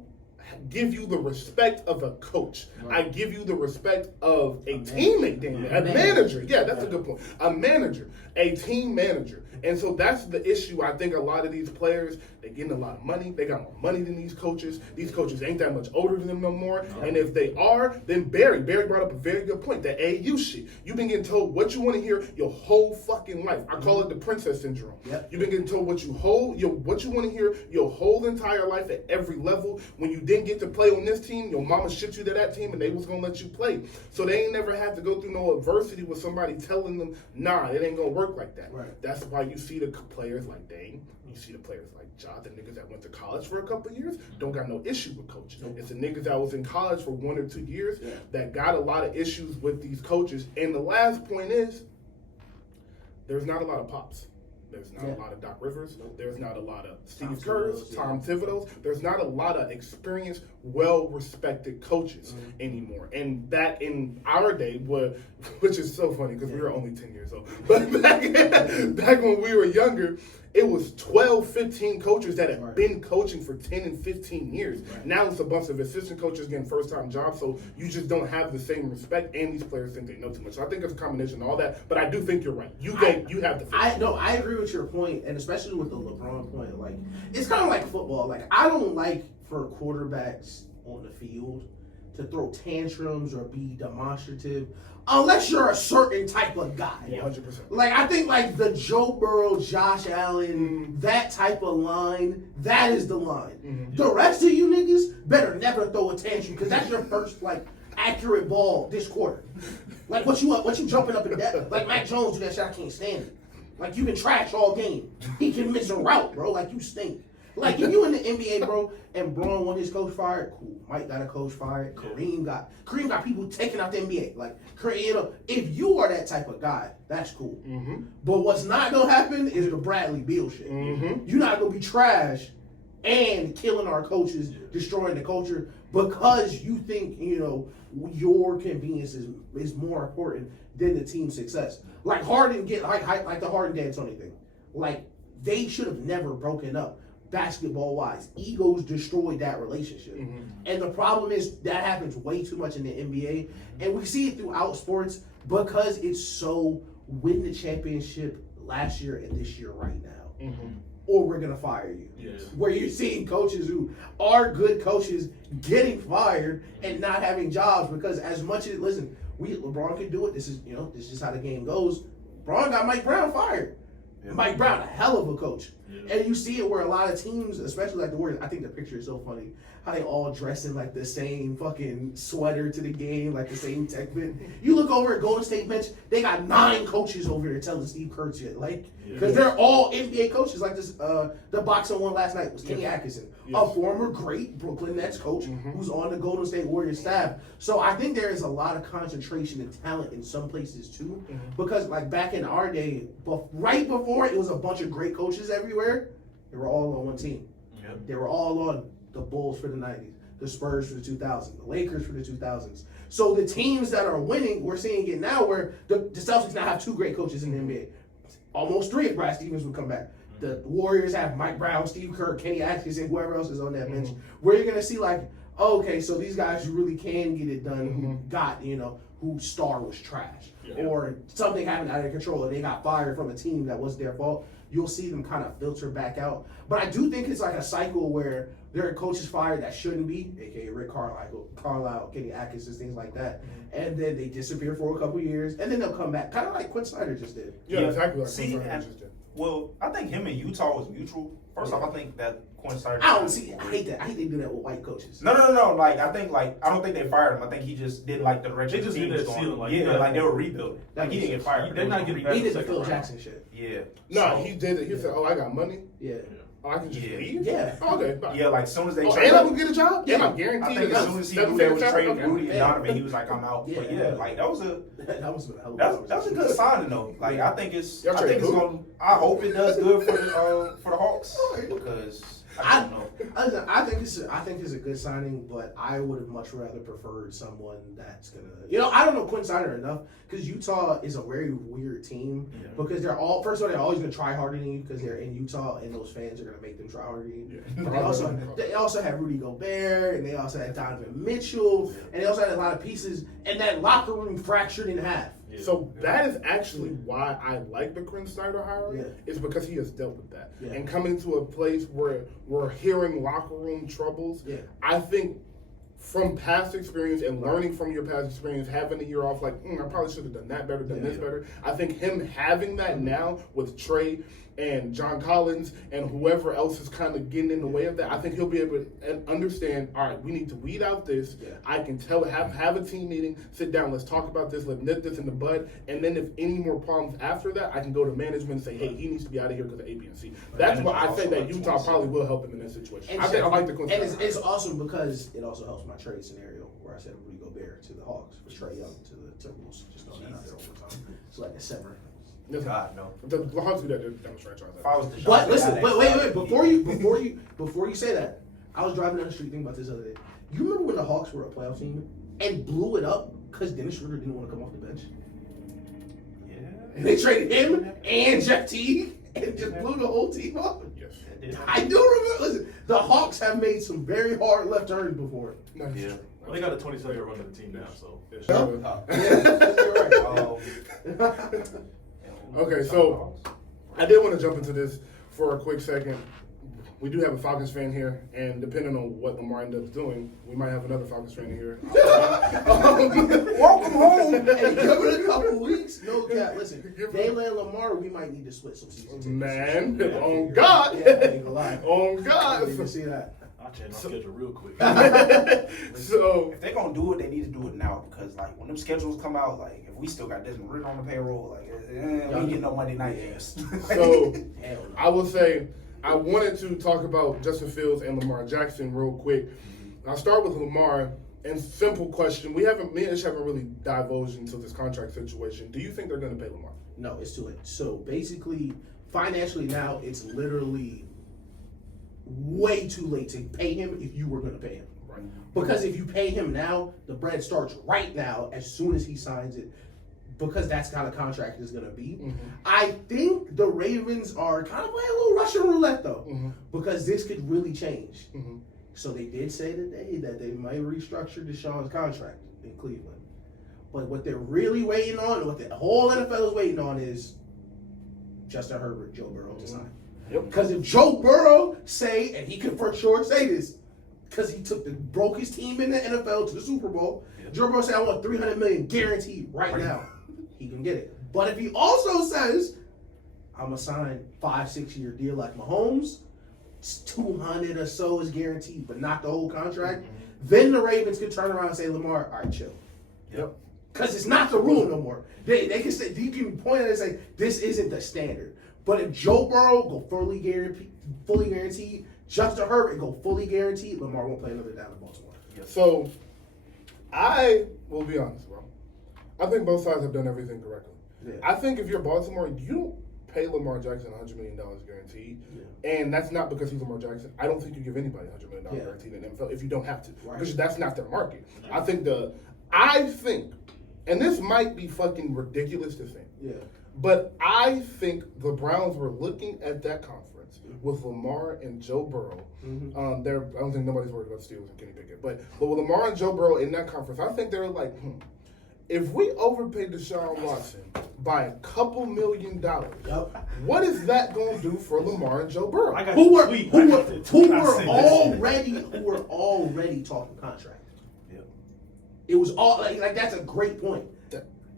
give you the respect of a coach. Right. I give you the respect of a teammate, a manager. Yeah, that's a good point. A manager, a team manager. And so that's the issue. I think a lot of these players, they're getting a lot of money. They got more money than these coaches. These coaches ain't that much older than them no more. And if they are, then Barry brought up a very good point, that AU shit. You've been getting told what you want to hear your whole fucking life. I call it the princess syndrome. Yep. You've been getting told what you want to hear your whole entire life at every level. When you didn't get to play on this team, your mama shipped you to that team and they was going to let you play. So they ain't never had to go through no adversity with somebody telling them, nah, it ain't going to work like that. Right. That's why you see the players like Dame, you see the players like Ja, the niggas that went to college for a couple of years, don't got no issue with coaching. Nope. It's the niggas that was in college for 1 or 2 years that got a lot of issues with these coaches. And the last point is, there's not a lot of pops. There's not a lot of Doc Rivers. There's not a lot of Steve Kerrs, Tom Thibodeau. There's not a lot of experienced, well-respected coaches anymore. And that in our day, which is so funny because we were only 10 years old. But back when we were younger, it was 12, 15 coaches that have been coaching for 10 and 15 years. Right. Now it's a bunch of assistant coaches getting first-time jobs, so you just don't have the same respect, and these players think they know too much. So I think it's a combination of all that, but I do think you're right. You have to. I agree with your point, and especially with the LeBron point. Like, it's kind of like football. Like, I don't like for quarterbacks on the field to throw tantrums or be demonstrative unless you're a certain type of guy. 100%. Like, I think, like, the Joe Burrow, Josh Allen, that type of line, that is the line. The rest of you niggas better never throw a tantrum, because that's your first, like, accurate ball this quarter. Like, what you jumping up and down? Like, Mac Jones do that shit, I can't stand it. Like, you can trash all game. He can miss a route, bro. Like, you stink. Like, if you in the NBA, bro, and Braun won his coach fired, cool. Mike got a coach fired. Kareem got people taking out the NBA. Like, you know, if you are that type of guy, that's cool. But what's not gonna happen is the Bradley Beal shit. You're not gonna be trash and killing our coaches, destroying the culture because you think, you know, your convenience is more important than the team's success. Like Harden like the Harden D'Antoni thing. Like, they should have never broken up. Basketball wise, egos destroyed that relationship, and the problem is that happens way too much in the NBA, and we see it throughout sports because it's so win the championship last year and this year right now, or we're gonna fire you. Where you're seeing coaches who are good coaches getting fired and not having jobs because as much as LeBron can do it. This is how the game goes. LeBron got Mike Brown fired. Mike Brown, a hell of a coach. And you see it where a lot of teams, especially like the Warriors, I think the picture is so funny. How they all dress in like the same fucking sweater to the game, like the same tech fit. You look over at Golden State bench, they got 9 coaches over there telling Steve Kerr shit. Like, because they're all NBA coaches. Like this, the boxing one last night was Kenny Atkinson, a former great Brooklyn Nets coach who's on the Golden State Warriors staff. So I think there is a lot of concentration and talent in some places too. Because like back in our day, right before it was a bunch of great coaches everywhere, they were all on one team. They were all on the Bulls for the 90s, the Spurs for the 2000s, the Lakers for the 2000s. So the teams that are winning, we're seeing it now where the Celtics now have 2 great coaches in the NBA. Almost 3 if Brad Stevens would come back. The Warriors have Mike Brown, Steve Kerr, Kenny Atkinson, whoever else is on that bench. Where you're going to see like, oh, okay, so these guys who really can get it done, who got, whose star was trash. Or something happened out of control and they got fired from a team that was their fault. You'll see them kind of filter back out. But I do think it's like a cycle where there are coaches fired that shouldn't be, aka Rick Carlisle, Kenny Atkinson, things like that. And then they disappear for a couple years, and then they'll come back, kind of like Quinn Snyder just did. Yeah, exactly like See, Quinn Snyder just did. Well, I think him and Utah was mutual. First off, I think that Quinn Snyder. I hate that. I hate they do that with white coaches. No. Like, I don't think they fired him. I think he just didn't like the direction. They just the team did was that going. ceiling, like, like they were rebuilding. Like, he didn't get fired. They're not getting He did the second Phil round. Jackson shit. Yeah. No, he did it. He said, "Oh, I got money. Yeah. Oh, I can just leave. Yeah. Oh, okay. Bye. Yeah, like as soon as they Oh, traded and I would get a job. Yeah. Yeah, I'm guaranteed. I think as soon as he knew they was trading Rudy and Donovan, he was like, "I'm out." But yeah, like that was a good signing though. Like I think it's gonna. I hope it does good for the Hawks because I don't know. I think it's a good signing, but I would have much rather preferred someone that's gonna. I don't know Quinn Snyder enough because Utah is a very weird team because they're always gonna try harder than you because they're in Utah and those fans are gonna make them try harder than you. Yeah. But they also have Rudy Gobert and they also had Donovan Mitchell and they also had a lot of pieces and that locker room fractured in half. Yeah. So that is actually why I like the Quinn Snyder hiring. Yeah. Is because he has dealt with that Yeah. and coming to a place where we're hearing locker room troubles. Yeah. I think from past experience and learning from your past experience, having a year off, like I probably should have done that better, done this better. I think him having that now with Trey and John Collins and whoever else is kind of getting in the way of that, I think he'll be able to understand, all right, we need to weed out this. Yeah. I can have a team meeting, sit down, let's talk about this, let's nip this in the bud, and then if any more problems after that, I can go to management and say, hey, he needs to be out of here because of A, B, and C. That's why I think that Utah probably will help him in that situation. And I like the Quinn And Snyder. it's awesome because it also helps my trade scenario where I said Rudy Gobert to the Hawks for Trae Young to the Timberwolves. Just throwing that out there all the time. It's like December. God no. The Hawks do that down the franchise. If I was DeJounte, But listen, I'd but wait, before you say that, I was driving down the street thinking about this the other day. You remember when the Hawks were a playoff team and blew it up because Dennis Schroeder didn't want to come off the bench? Yeah. And they traded him and Jeff Teague and just blew the whole team up. Yes. I do remember. Listen, the Hawks have made some very hard left turns before. Nice. Yeah. Well, they got a 27-year run of the team now, so. Okay, so I did want to jump into this for a quick second. we do have a Falcons fan here, and depending on what Lamar ends up doing, we might have another Falcons fan here. Welcome home. And give it a couple weeks. No cap. Listen, they land Lamar, we might need to split some seasons. Man, on God. Yeah, I ain't gonna lie. On I God. didn't even see that. I'll change my schedule real quick. So, If they're gonna do it, they need to do it now because like when them schedules come out, like if we still got Desmond Ridder on the payroll, like we ain't getting no Monday night games. so Hell no. I will say I wanted to talk about Justin Fields and Lamar Jackson real quick. I'll start with Lamar. And simple question: me and Ish haven't really divulged into this contract situation. Do you think they're going to pay Lamar? No, it's too late. So basically, financially now, it's literally way too late to pay him if you were going to pay him. Right. Because if you pay him now, the bread starts right now as soon as he signs it. Because that's kind of contract is going to be. Mm-hmm. I think the Ravens are kind of playing a little Russian roulette though, because this could really change. Mm-hmm. So they did say today that they might restructure Deshaun's contract in Cleveland. But what they're really waiting on, what the whole NFL is waiting on is Justin Herbert, Joe Burrow to sign. Yep. Because if Joe Burrow say, and he can for sure say this, because he broke his team in the NFL to the Super Bowl, Joe Burrow said, I want $300 million guaranteed right now. He can get it. But if he also says, I'm going to sign 5-6 year deal like Mahomes, 200 or so is guaranteed, but not the whole contract. Then the Ravens can turn around and say, Lamar, all right, chill. Yep. Because it's not the rule no more. They can say, you can point at it and say, this isn't the standard. But if Joe Burrow go fully guaranteed, Justin Herbert go fully guaranteed, Lamar won't play another down in Baltimore. So, I will be honest, bro. I think both sides have done everything correctly. Yeah. I think if you're Baltimore, you don't pay Lamar Jackson $100 million guaranteed. Yeah. And that's not because he's Lamar Jackson. I don't think you give anybody $100 million guaranteed in the NFL if you don't have to. Right. Because that's not their market. I think, and this might be fucking ridiculous to think, Yeah. but I think the Browns were looking at that conference with Lamar and Joe Burrow. I don't think nobody's worried about Steelers and Kenny Pickett. But with Lamar and Joe Burrow in that conference, I think they were like, if we overpay Deshaun Watson by a couple $1 million, what is that going to do for Lamar and Joe Burrow? I got Who the were tweet. who I were got the tweet. I said this. who were already talking contract. Yep. It was all like that's a great point.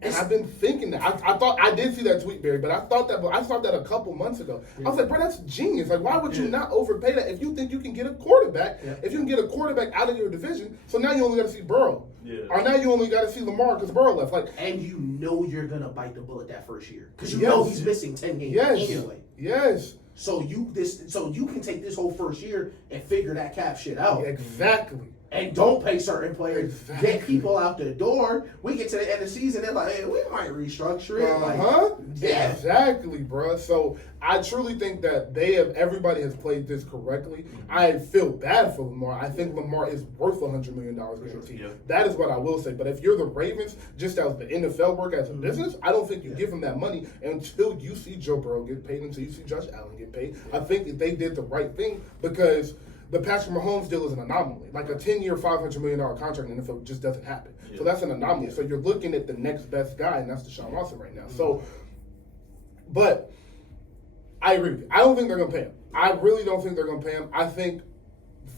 And I've been thinking that. I thought I did see that tweet, Barry, but I thought that a couple months ago. I was like, bro, that's genius. Like, why would you not overpay that if you think you can get a quarterback? Yeah. If you can get a quarterback out of your division, so now you only got to see Burrow. Yeah. Or now you only got to see Lamar because Burrow left. Like, And you know you're gonna bite the bullet that first year because you know he's missing 10 games anyway. Yes. So you can take this whole first year and figure that cap shit out. Exactly. And don't pay certain players. Exactly. Get people out the door. We get to the end of the season, they're like, hey, we might restructure it. Like, yeah. Exactly, bro. So I truly think that everybody has played this correctly. I feel bad for Lamar. I think Lamar is worth $100 million guaranteed. Yeah. That is what I will say. But if you're the Ravens, just as the NFL work as a business, I don't think you give him that money until you see Joe Burrow get paid, until you see Josh Allen get paid. I think that they did the right thing because the Patrick Mahomes deal is an anomaly. Like a 10-year, $500 million contract in the NFL just doesn't happen. Yeah. So that's an anomaly. So you're looking at the next best guy, and that's Deshaun Watson right now. So, but I agree with you. I don't think they're going to pay him. I really don't think they're going to pay him. I think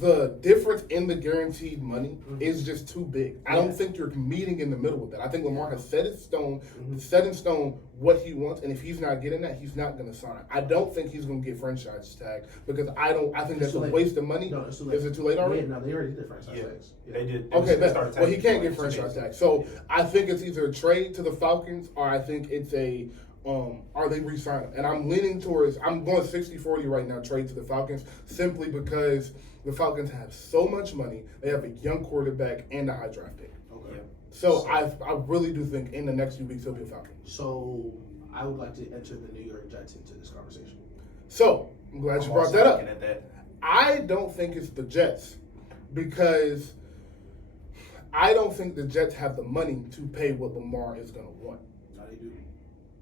the difference in the guaranteed money is just too big. I don't think you're meeting in the middle with that. I think Lamar has set in stone what he wants, and if he's not getting that, he's not going to sign. I don't think he's going to get franchise tag because I think that's a waste of money. No, it's too late. Is it too late already? Yeah, no, they already did franchise tags. They did. Okay, They started well, he tagging can't get players. franchise tag. So I think it's either a trade to the Falcons or I think it's a are they re-signing? And I'm leaning towards, I'm going 60-40 right now, trade to the Falcons, simply because the Falcons have so much money. They have a young quarterback and a high draft pick. Okay. So I really do think in the next few weeks he'll be a Falcon. So I would like to enter the New York Jets into this conversation. So I'm glad you brought also that up. looking at that. I don't think it's the Jets because I don't think the Jets have the money to pay what Lamar is going to want. No, they do.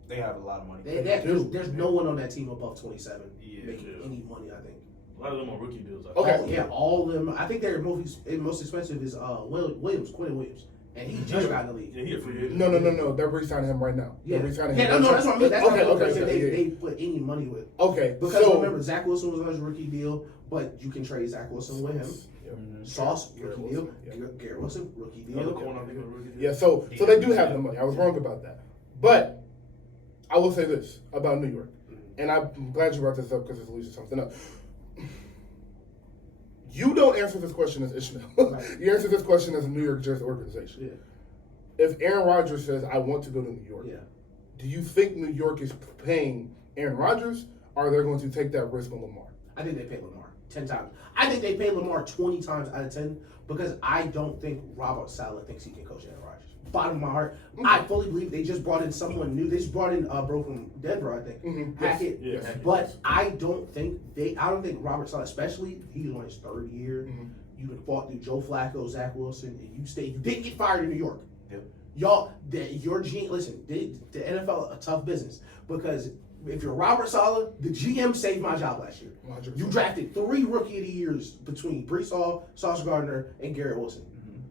They have a lot of money. There's no one on that team above 27 Yeah. making any money, I think. A lot of them are rookie deals. I Okay. think. Yeah, all of them. I think their most expensive is Quentin Williams. and he just got in the league. Yeah, he a free agent. No. They're re-signing him right now. Yeah, They're re-signing yeah, him. no, that's what I mean. That's Okay, not okay, they put any money with. Okay, Because so remember, Zach Wilson was on his rookie deal, but you can trade Zach Wilson with him. Sauce, Garrett rookie deal. Wilson, yeah. Garrett Wilson, rookie Another deal. corner, I think, a rookie deal. Yeah, so they do have the money. I was wrong about that. But I will say this about New York, and I'm glad you brought this up because it's leads to something else. You don't answer this question as Ishmael. Right. You answer this question as a New York Jets organization. Yeah. If Aaron Rodgers says, I want to go to New York, Yeah. do you think New York is paying Aaron Rodgers, or are they going to take that risk on Lamar? I think they pay Lamar 10 times. I think they pay Lamar 20 times out of 10 because I don't think Robert Saleh thinks he can coach Aaron Rodgers. Bottom of my heart, I fully believe they just brought in someone new. They just brought in bro from Denver, I think, Hackett. Yes. But I don't think Robert Saleh, especially he's on his third year. You can fought through Joe Flacco, Zach Wilson, and you didn't get fired in New York. Yep. Y'all, your GM, listen, the NFL a tough business because if you're Robert Saleh, the GM saved my job last year. 100%. You drafted 3 Rookie of the Years between Brees Hall, Sauce Gardner, and Garrett Wilson.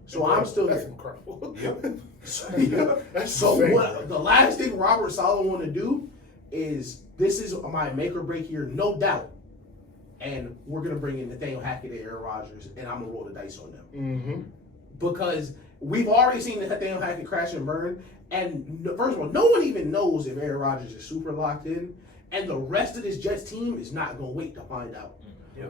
So I'm still That's there. incredible. That's so insane. what the last thing Robert Saleh want to do is this is my make or break year, no doubt. And we're gonna bring in Nathaniel Hackett and Aaron Rodgers, and I'm gonna roll the dice on them because we've already seen Nathaniel Hackett crash and burn. And first of all, no one even knows if Aaron Rodgers is super locked in, and the rest of this Jets team is not gonna wait to find out.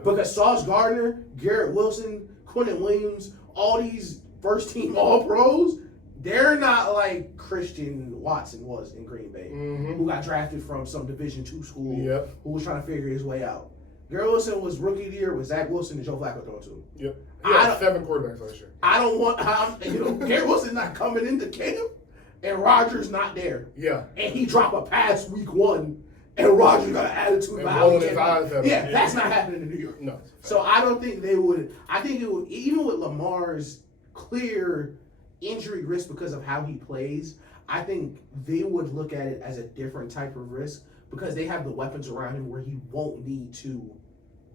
Because Sauce Gardner, Garrett Wilson, Quinnen Williams, all these first team All Pros, they're not like Christian Watson was in Green Bay, who got drafted from some Division II school, who was trying to figure his way out. Garrett Wilson was rookie of the year with Zach Wilson and Joe Flacco throwing to him. Yep. Yeah, 7 quarterbacks last year. I don't want, Garrett Wilson not coming into camp, and Rodgers not there. Yeah. And he dropped a pass week 1, and Rodgers got an attitude And about how he rolling his came eyes out. at Yeah, him. that's not happening in New York. No. So I don't think they would. I think it would, even with Lamar's clear injury risk because of how he plays, I think they would look at it as a different type of risk because they have the weapons around him where he won't need to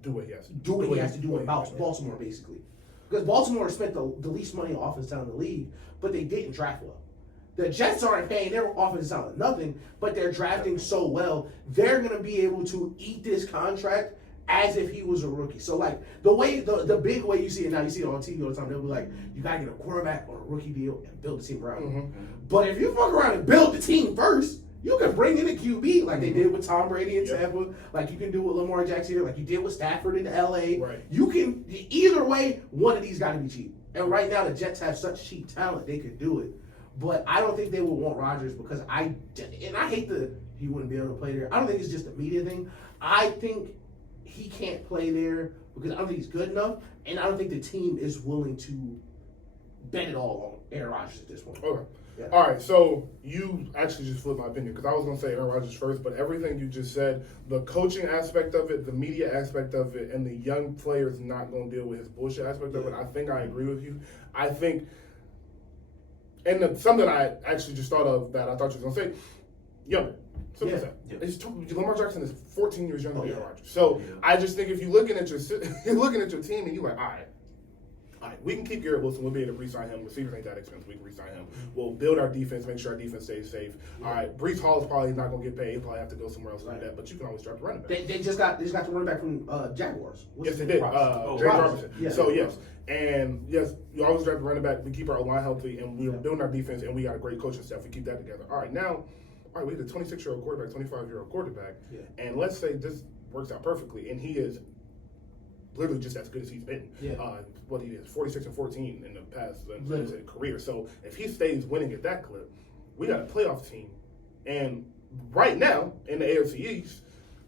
Do what he has to do what he has to do in Baltimore, basically. Because Baltimore spent the least money on offense down in the league, but they didn't draft well. The Jets aren't paying their offense down to nothing, but they're drafting so well, they're going to be able to eat this contract as if he was a rookie. So, like, the big way you see it now, you see it on TV all the time, they'll be like, you got to get a quarterback on a rookie deal and build the team around him. But if you fuck around and build the team first, you can bring in a QB like they did with Tom Brady in Tampa, like you can do with Lamar Jackson here, like you did with Stafford in LA. Right. You can, either way, one of these got to be cheap. And right now, the Jets have such cheap talent, they could do it. But I don't think they would want Rodgers because I hate he wouldn't be able to play there. I don't think it's just a media thing. I think he can't play there because I don't think he's good enough, and I don't think the team is willing to bet it all on Aaron Rodgers at this point. Okay. Yeah. All right, so you actually just flipped my opinion because I was going to say Aaron Rodgers first, but everything you just said, the coaching aspect of it, the media aspect of it, and the young players not going to deal with his bullshit aspect of it, I think I agree with you. I think, and something I actually just thought of that I thought you was going to say, younger. Simple as that. Yeah. Lamar Jackson is 14 years younger than Aaron Rodgers. So I just think if you're looking at your team and you're like, all right, we can keep Garrett Wilson. We'll be able to re-sign him. Receivers ain't that expensive. We can re-sign him. We'll build our defense, make sure our defense stays safe. All right, Brees Hall is probably not going to get paid. He'll probably have to go somewhere else to do that. But you can always draft the running back. They just got the running back from Jaguars. Yes, they did. James Robinson. Yeah. So, yes. And, yes, you always draft the running back. We keep our line healthy, and we're building our defense, and we got a great coaching staff. We keep that together. All right, we had a 26-year-old quarterback, 25-year-old quarterback, and let's say this works out perfectly, and he is literally just as good as he's been. What he is, 46-14 in the past in his career. So if he stays winning at that clip, we got a playoff team. And right now in the AFC East,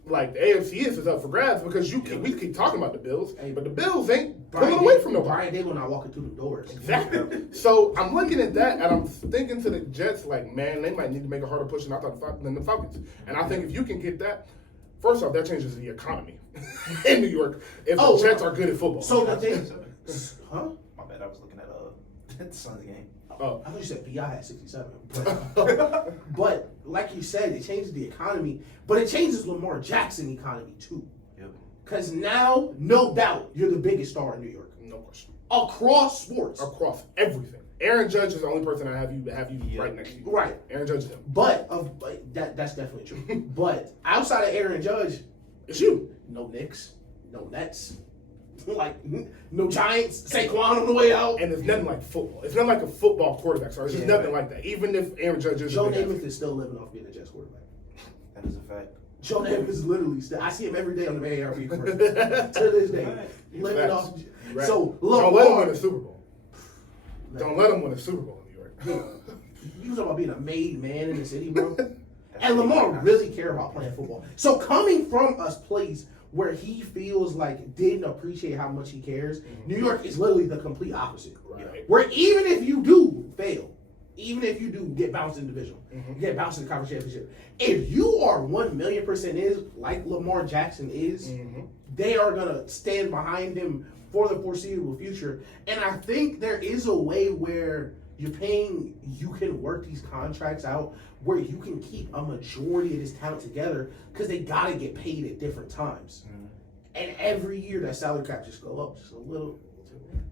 like the AFC East is up for grabs because we keep talking about the Bills, but the Bills ain't pulling away from nobody. Brian Dable not walking through the doors. Exactly. So I'm looking at that and I'm thinking to the Jets like, man, they might need to make a harder push than the Falcons. And I think if you can get that, first off, that changes the economy in New York if the Jets are good at football. So the thing, huh? My bad, I was looking at the Suns game. Oh. I thought you said BI at 67. But like you said, it changes the economy, but it changes Lamar Jackson economy too. Because now, no doubt, you're the biggest star in New York. No question. Across sports. Across everything. Aaron Judge is the only person I have you Yeah. right next to you. Right. Aaron Judge is him. But that's definitely true. But outside of Aaron Judge, It's you. no Knicks, no Nets, like no Giants. Saquon on the way out. And it's nothing like football. It's not like a football quarterback. Sorry, it's just Yeah. nothing like that. Even if Aaron Judge is Joe a big Namath ass- is still living off being a Jets quarterback. That is a fact. Joe Namath is literally still. I see him every day on the AARP commercial to this day, living Facts. off. Right. So Don't let him win Lamar, a Super Bowl. Don't let him win a Super Bowl in New York. you talking about being a made man in the city, bro? And Lamar really care about playing football. So coming from a place where he feels like didn't appreciate how much he cares, New York is literally the complete opposite. Right. Where even if you do fail, even if you do get bounced in divisional, you get bounced in the conference championship, if you are 1,000,000% is like Lamar Jackson is, they are gonna stand behind him for the foreseeable future. And I think there is a way where you can work these contracts out where you can keep a majority of this talent together because they gotta get paid at different times. And every year that salary cap just go up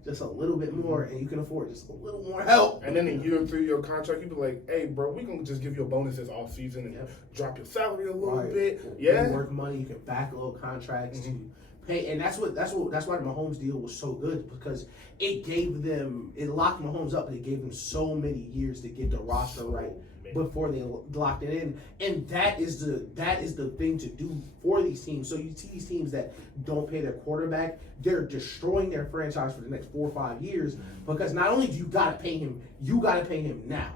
just a little bit more, and you can afford just a little more help. And then in year 3 of your contract, you be like, hey, bro, we gonna just give you a bonus this off season and drop your salary a little bit. Yeah. Work money, you can backload contracts to pay, and that's why the Mahomes deal was so good, because it locked Mahomes up, and it gave them so many years to get the roster right before they locked it in. And that is the thing to do for these teams. So you see these teams that don't pay their quarterback, they're destroying their franchise for the next 4 or 5 years, because not only do you gotta pay him, you gotta pay him now.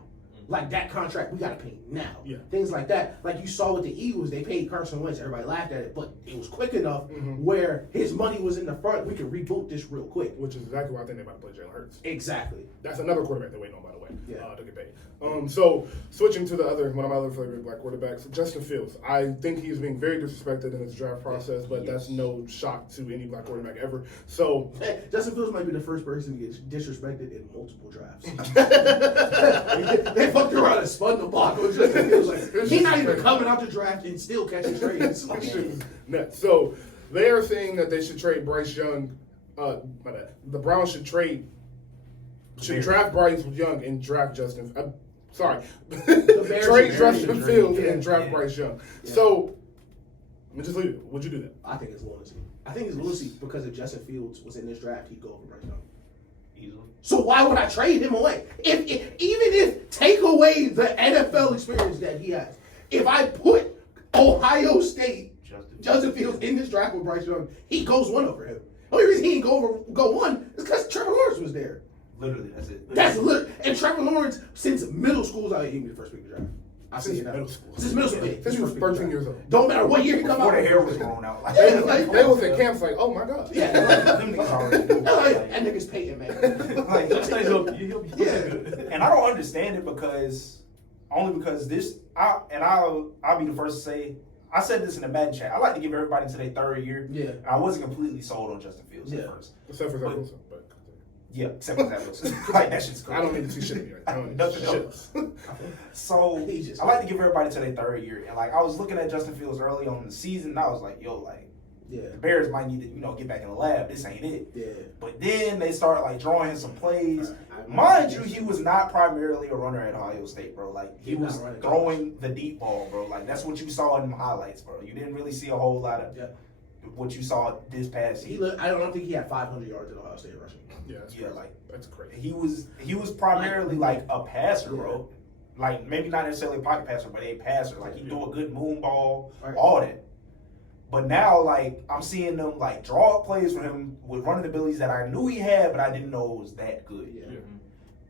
Like that contract, we gotta pay now. Yeah. Things like that. Like you saw with the Eagles, they paid Carson Wentz. Everybody laughed at it, but it was quick enough where his money was in the front. We could reboot this real quick. Which is exactly why I think they're about to play Jalen Hurts. Exactly. That's another quarterback they're waiting on, by the way, Yeah. to get paid. So switching to one of my other favorite black quarterbacks, Justin Fields. I think he's being very disrespected in his draft process, but that's no shock to any black quarterback ever. So Justin Fields might be the first person to get disrespected in multiple drafts. They fucked around and spun the block with Justin Fields. Like, he's not even coming out the draft and still catching trades. Nuts. So they are saying that they should trade Bryce Young. My bad. The Browns should draft Bryce Young and draft Justin. Bears Trade should Justin Fields yeah. and draft Bryce Young. Yeah. So, just leave it. Would you do that? I think it's lunacy. I think it's lunacy because if Justin Fields was in this draft, he'd go over Bryce Young. Easily. So why would I trade him away? If take away the NFL experience that he has, if I put Ohio State Justin Fields in this draft with Bryce Young, he goes one over him. The only reason he didn't go one is because Trevor Lawrence was there. Literally, that's it. That's literally, and Trevor Lawrence since middle school was out. He was the first pick of the draft. I see it now. Middle school. Since middle school. Since he was 13 years old. Don't matter what year he come Before out. the hair was grown out. Like, Yeah, like- They was at camps like, oh my god. Yeah, them niggas already knew. oh, yeah. That nigga's Peyton, man. Like, Just stays up. He'll be Yeah. good. and I don't understand it because this. I'll be the first to say. I said this in the Madden chat. I like to give everybody to their 3rd year. Yeah. And I wasn't completely sold on Justin Fields Yeah. at first. Except for Zach But- Wilson. But Yeah, except for that Wilson. Like that shit's cool. I don't need to see shit anyway. I don't need to Nothing see shit else. else. So He's just- I like to give everybody to their 3rd year, and like I was looking at Justin Fields early on in the season, and I was like, yo, like Yeah. the Bears might need to get back in the lab. This ain't it. Yeah. But then they start like drawing him some plays. Right. Mind you, he was not primarily a runner at Ohio State, bro. Like he He's not was running throwing the deep ball, bro. Like that's what you saw in the highlights, bro. You didn't really see a whole lot of Yeah. what you saw this past season. I don't think he had 500 yards at Ohio State rushing. Yeah, that's Yeah, crazy. like That's crazy. he was primarily like a passer, bro. Like maybe not necessarily a pocket passer, but a passer. Like he threw a good moon ball, Right. all that. But now, like I'm seeing them like draw up plays for him with running abilities that I knew he had, but I didn't know it was that good. Yeah.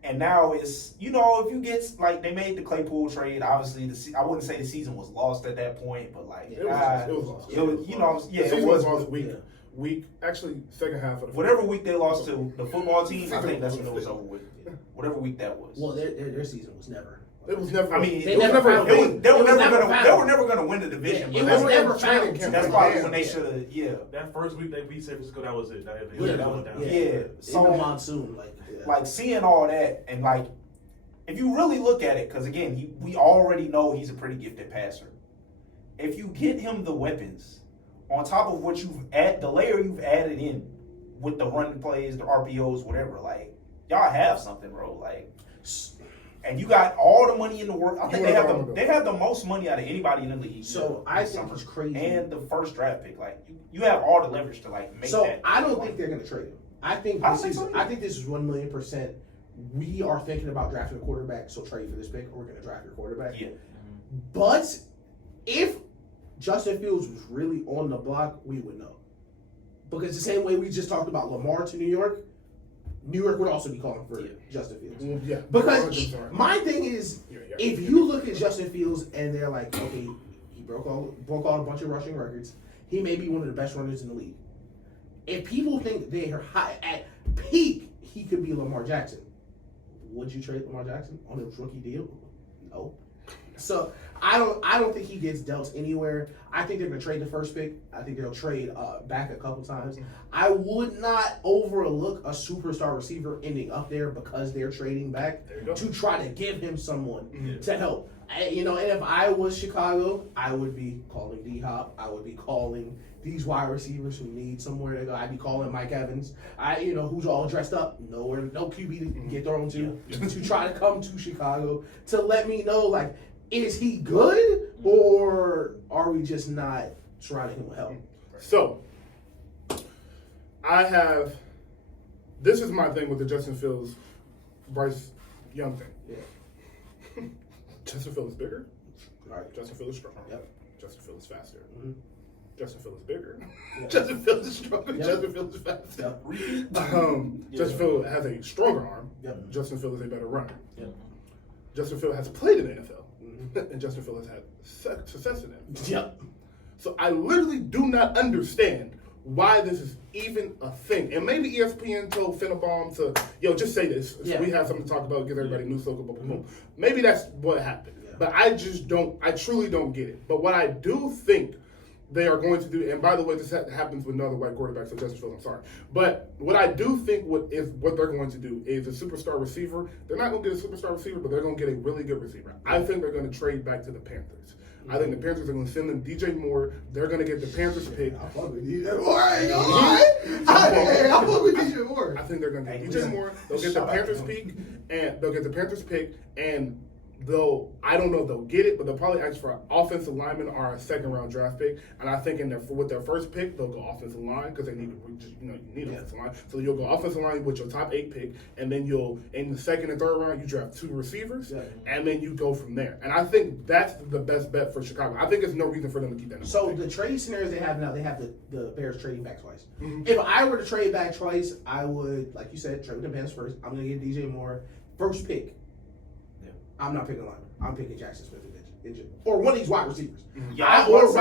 And now it's if you get like they made the Claypool trade, obviously I wouldn't say the season was lost at that point, but like Yeah, It was lost. it was The it season was lost Yeah. week. Actually, second half of the whatever week they lost to the football team. I Season think that's was when it was fifth. over with. Whatever week that was. Well, their season was never. It was never. I mean, They it was never never. found They, it. they were It was never never gonna. found. They were never gonna win the division. Yeah, but it was that's- never found. That's probably when they should have. Yeah. That first week they beat San Francisco, that was it. That went down. Yeah. So So monsoon, yeah. like seeing all that and like if you really look at it, because again, we already know he's a pretty gifted passer. If you get him the weapons on top of what the layer you've added in with the run plays, the RPOs, whatever, like y'all have something, bro. Like, and you got all the money in the world. I think they have the most money out of anybody in the league. So I think it's crazy. And the first draft pick, like you have all the leverage to like make so that. I don't think they're gonna trade him. I think this is 1,000,000%. We are thinking about drafting a quarterback, so trade for this pick, or we're gonna draft your quarterback. Yeah. But if Justin Fields was really on the block, we would know. Because the same way we just talked about Lamar to New York would also be calling for Justin Fields. Yeah. Because my thing is, if you look at Justin Fields and they're like, okay, he broke out a bunch of rushing records. He may be one of the best runners in the league. If people think they are high at peak, he could be Lamar Jackson. Would you trade Lamar Jackson on a rookie deal? No. So I don't think he gets dealt anywhere. I think they're gonna trade the first pick. I think they'll trade back a couple times. I would not overlook a superstar receiver ending up there because they're trading back to try to give him someone to help. And if I was Chicago, I would be calling D-Hop. I would be calling these wide receivers who need somewhere to go. I'd be calling Mike Evans. Who's all dressed up, no QB to get thrown to try to come to Chicago to let me know, like, is he good or are we just not surrounding him with help? So, this is my thing with the Justin Fields, Bryce Young thing. Yeah. Justin Fields is bigger. Right. Justin Fields is stronger. Yep. Justin Fields is faster. Mm-hmm. Justin Fields is bigger. Yep. Justin Fields is stronger. Yep. Justin Fields is faster. Yep. Justin Fields has a stronger arm. Yep. Justin Fields is a better runner. Yep. Justin Fields has played in the NFL. And Justin Fields has had success in it. Yep. So I literally do not understand why this is even a thing. And maybe ESPN told Finnebaum to, just say this. So we have something to talk about, give everybody news, so boom. Maybe that's what happened. Yeah. But I truly don't get it. But what I do think they are going to do, and by the way, this happens with no other white quarterback, so Justin Fields, I'm sorry. But what I do think what they're going to do is a superstar receiver. They're not going to get a superstar receiver, but they're going to get a really good receiver. I think they're going to trade back to the Panthers. I think the Panthers are going to send them DJ Moore. They're going to get the Panthers pick. I fuck with DJ Moore. I ain't gonna lie. I fuck with DJ Moore. I think they're going to get DJ Moore. They'll get the Panthers pick, and I don't know if they'll get it, but they'll probably ask for an offensive lineman or a second round draft pick. And I think with their first pick, they'll go offensive line because they need offensive line. So you'll go offensive line with your top 8 pick, and then in the second and third round, you draft 2 receivers, and then you go from there. And I think that's the best bet for Chicago. I think there's no reason for them to keep that. So the trade scenarios they have now, they have the Bears trading back twice. Mm-hmm. If I were to trade back twice, I would, like you said, trade with the Bears first. I'm going to get DJ Moore first pick. I'm not picking a lineman. I'm picking Jackson Smith or one of these wide receivers. Yeah, or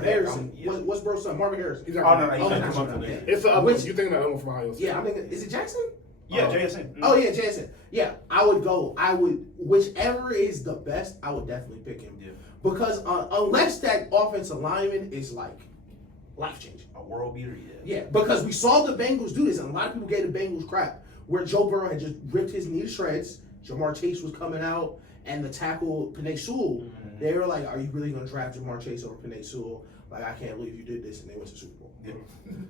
Harrison. What's bro's son? Marvin Harrison. He's not It's the other one. You thinking that other one from Ohio State? Yeah, I'm thinking. Is it Jackson? Yeah, JSN. Oh yeah, JSN. Yeah, I would whichever is the best. I would definitely pick him. Yeah. Because unless that offensive lineman is like life changing, a world beater. Yeah, because we saw the Bengals do this, and a lot of people gave the Bengals crap where Joe Burrow had just ripped his knee to shreds. Jamar Chase was coming out, and the tackle, Penei Sewell, they were like, are you really going to draft Jamar Chase over Penei Sewell? Like, I can't believe you did this, and they went to Super Bowl. Yeah.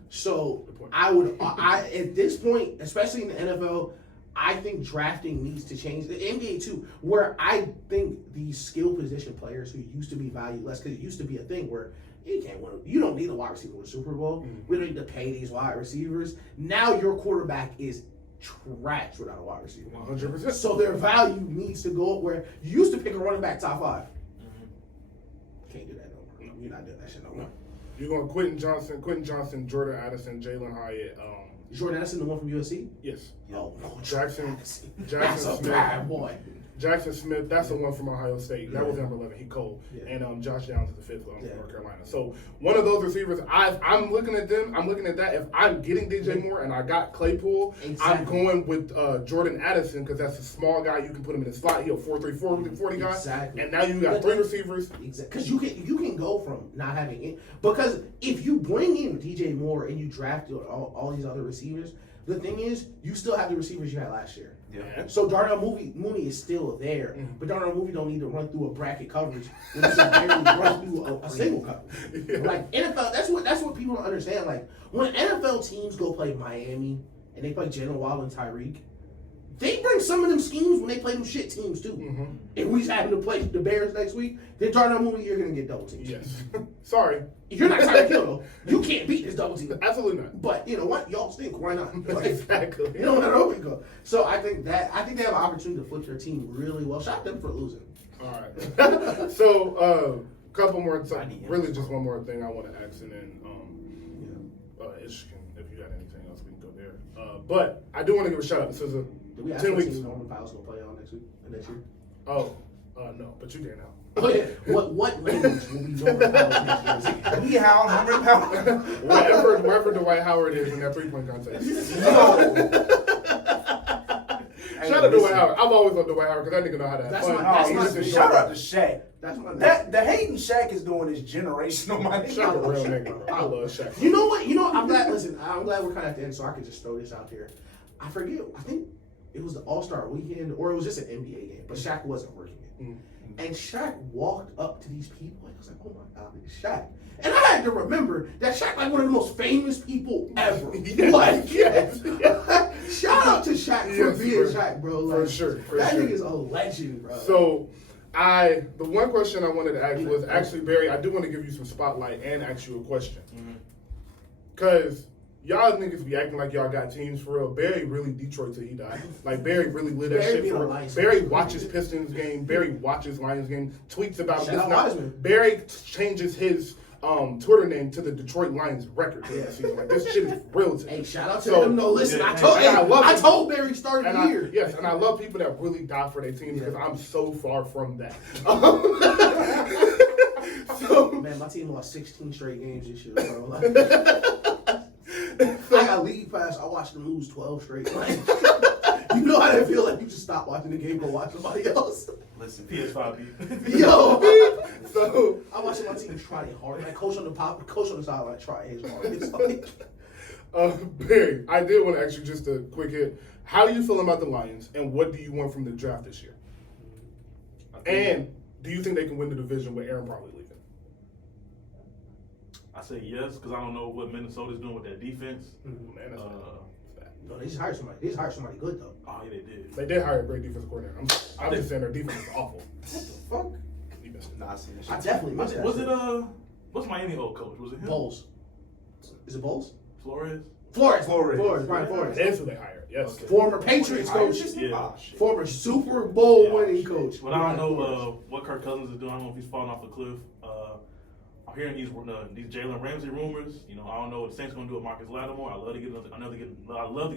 So, at this point, especially in the NFL, I think drafting needs to change. The NBA, too, where I think these skill position players who used to be valued less, because it used to be a thing where you can't win. You don't need a wide receiver in the Super Bowl. We don't need to pay these wide receivers. Now your quarterback is trash without a wide receiver. 100%. So their value needs to go up where you used to pick a running back top 5. Can't do that no more. You're not doing that shit no more. You're going Quentin Johnson, Jordan Addison, Jalen Hyatt. Jordan Addison, the one from USC? Yes. Oh, Jackson that's a Smith. bad boy. Jackson Smith, that's the one from Ohio State. That was number 11. He cold. Yeah. And Josh Downs is the 5th from North Carolina. So one of those receivers, I'm looking at them. I'm looking at that. If I'm getting DJ Moore and I got Claypool, I'm going with Jordan Addison because that's a small guy. You can put him in the slot. He's a 4.34 40 guy. Exactly. And now you got 3 receivers. Exactly. Because you can go from not having it. Because if you bring in DJ Moore and you draft all these other receivers, the thing is, you still have the receivers you had last year. Yeah. So Darnell Mooney is still there, but Darnell Mooney don't need to run through a bracket coverage. When he should barely run through a single coverage. Yeah. Like NFL, that's what people don't understand. Like when NFL teams go play Miami and they play Jalen Waddle and Tyreek, they bring some of them schemes when they play them shit teams too. Mm-hmm. If we just happen to play the Bears next week, then Darnell Mooney, you're gonna get double teamed. Yes. Sorry. You're not Tyreek Hill though. You can't beat this double team. Absolutely not. But you know what? Y'all stink. Why not? Like, Exactly. you don't matter where we go. So I think they have an opportunity to flip their team really well. Shout out them for losing. All right. So, couple more. Really, just one more thing I want to ask, and then Ish can, if you got anything else, we can go there. But I do want to give a shout out. This is a Did we ask 10 what weeks. team Norman Powell's gonna play on next year? Oh, no, but you didn't know. Oh yeah. What language will be Norman Powell next year? We how 100 pounds. Wherever Dwight Howard is in that 3-point contest. Shout out to Dwight Howard. I've always loved Dwight Howard because that nigga know how to have That's fun. my Shout out to Shaq. That's my The hating Shaq is doing is generational, my nigga. Shaq a real nigga. I love Shaq. You know what? I'm glad. Listen, I'm glad we're kind of at the end, so I can just throw this out there. I forget. I think it was the All-Star Weekend, or it was just an NBA game, but Shaq wasn't working it. And Shaq walked up to these people, and I was like, "Oh my God, it's Shaq!" And I had to remember that Shaq, like one of the most famous people ever. Yes, Like, yes. shout out to Shaq for being Shaq, bro. Like, For sure. that nigga's a legend, bro. So, the one question I wanted to ask was actually, Barry, I do want to give you some spotlight and ask you a question. Because y'all niggas be acting like y'all got teams for real. Barry really Detroit till he died. Like, Barry really lit that Barry shit be for on real. Lions. Barry watches Pistons game. Barry watches Lions game. Tweets about Shout this. out Now, Wiseman. Barry changes his Twitter name to the Detroit Lions record. Like, this shit is real to me. Hey, shout out to So- him. No, listen, Yeah, I told Barry started And the year. I love people that really die for their teams because I'm so far from that. So, Man, my team lost 16 straight games this year, bro. Like, I got league pass. I watched them lose 12 straight. Like, you know how that feel like you just stop watching the game, go watch somebody else. Listen, PS5 Yo, so I watching my team try hard. Like coach on the sideline try his hard. It's like, Barry, I did want to ask you just a quick hit. How do you feel about the Lions, and what do you want from the draft this year? And do you think they can win the division with Aaron probably leaving? I say yes because I don't know what Minnesota's doing with their defense. Man, that's no, they just hired somebody. They just hired somebody good though. Oh yeah, they did. They did hire a great defensive coordinator. I'm just saying their defense is awful. Fuck. nah, I seen this I shit. definitely missed that. Was it what's Miami old coach? Was it him? Bowles? Is it Bowles? Flores? Flores. Flores. Brian Flores. That's who they hired. Yes. Okay. Former Patriots coach. Yeah. Oh, shit. Former Super Bowl Yeah. winning coach. But I don't Brian Flores. know what Kirk Cousins is doing. I don't know if he's falling off a cliff. I'm hearing these Jalen Ramsey rumors. You know, I don't know what the Saints going to do with Marcus Lattimore. I love to get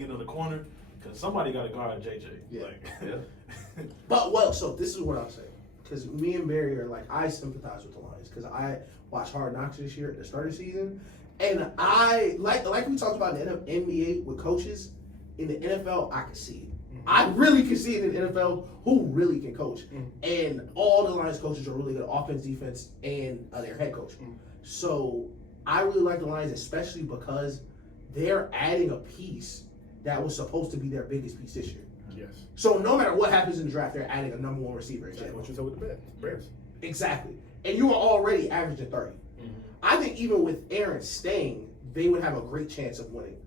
another corner because somebody got to guard JJ. Yeah. Like, But so this is what I'll say, because me and Barry are like, I sympathize with the Lions because I watched Hard Knocks this year at the start of the season, and I like we talked about in the NBA with coaches. In the NFL, I can see it. I really can see it in the NFL who really can coach, and all the Lions coaches are really good offense, defense, and their head coach. So I really like the Lions, especially because they're adding a piece that was supposed to be their biggest piece this year. Yes. So no matter what happens in the draft, they're adding a number one receiver. In That's Jalen. what you said with the Bears. Exactly. And you were already averaging 30. I think even with Aaron staying, they would have a great chance of winning.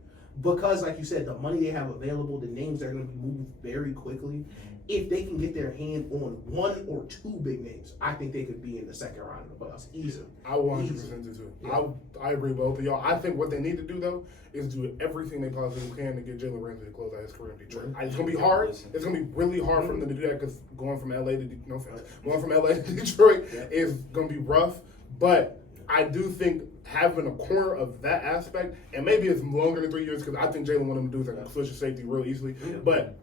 Because, like you said, the money they have available, the names that are going to be moved very quickly, if they can get their hand on one or two big names, I think they could be in the second round of the playoffs easily. I 100% do too. Yeah. I agree with both of y'all. I think what they need to do, though, is do everything they possibly can to get Jalen Ramsey to close out his career in Detroit. It's going to be hard. It's going to be really hard for them to do that because going from LA to Detroit is going to be rough. But I do think having a corner of that aspect, and maybe it's longer than 3 years because I think Jalen wanted him to do is like switch to safety real easily. But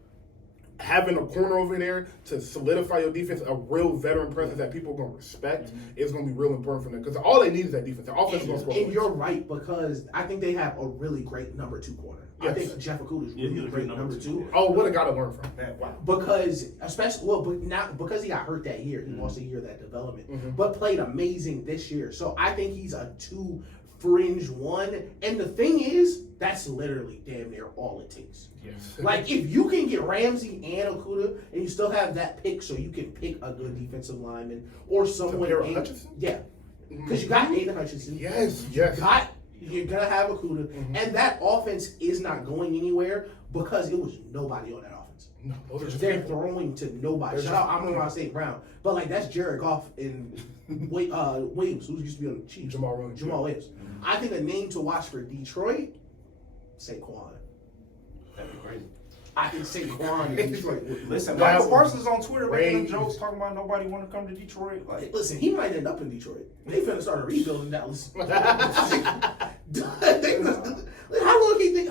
having a corner over there to solidify your defense, a real veteran presence that people are going to respect, is going to be real important for them because all they need is that defense. The offense is going to score. And you're right, because I think they have a really great number two corner. I Yes. think Jeff Okuda is Yeah, really he's a great great number number two. two. Oh, what a guy to learn from. Man, wow. Because because he got hurt that year, he lost a year of that development, but played amazing this year. So I think he's a 2 fringe 1. And the thing is, that's literally damn near all it takes. Yes. Like if you can get Ramsey and Okuda, and you still have that pick, so you can pick a good defensive lineman or someone. Tamara Hutchinson? Yeah, because you got Nathan Hutchinson. Yes. You're gonna have Okuda, and that offense is not going anywhere because it was nobody on that offense. No, those are just They're people. throwing to nobody. They're Shout out, I'm on St. Brown. But like that's Jared Goff and Williams, who used to be on the Chiefs. Jamal Williams. Williams. I think a name to watch for Detroit, Saquon. That'd be crazy. I think Saquon in Detroit would. Listen, That's Michael Parsons on Twitter making them crazy. jokes talking about nobody want to come to Detroit. Like, Listen, he might end up in Detroit. They finna start a rebuild in Dallas.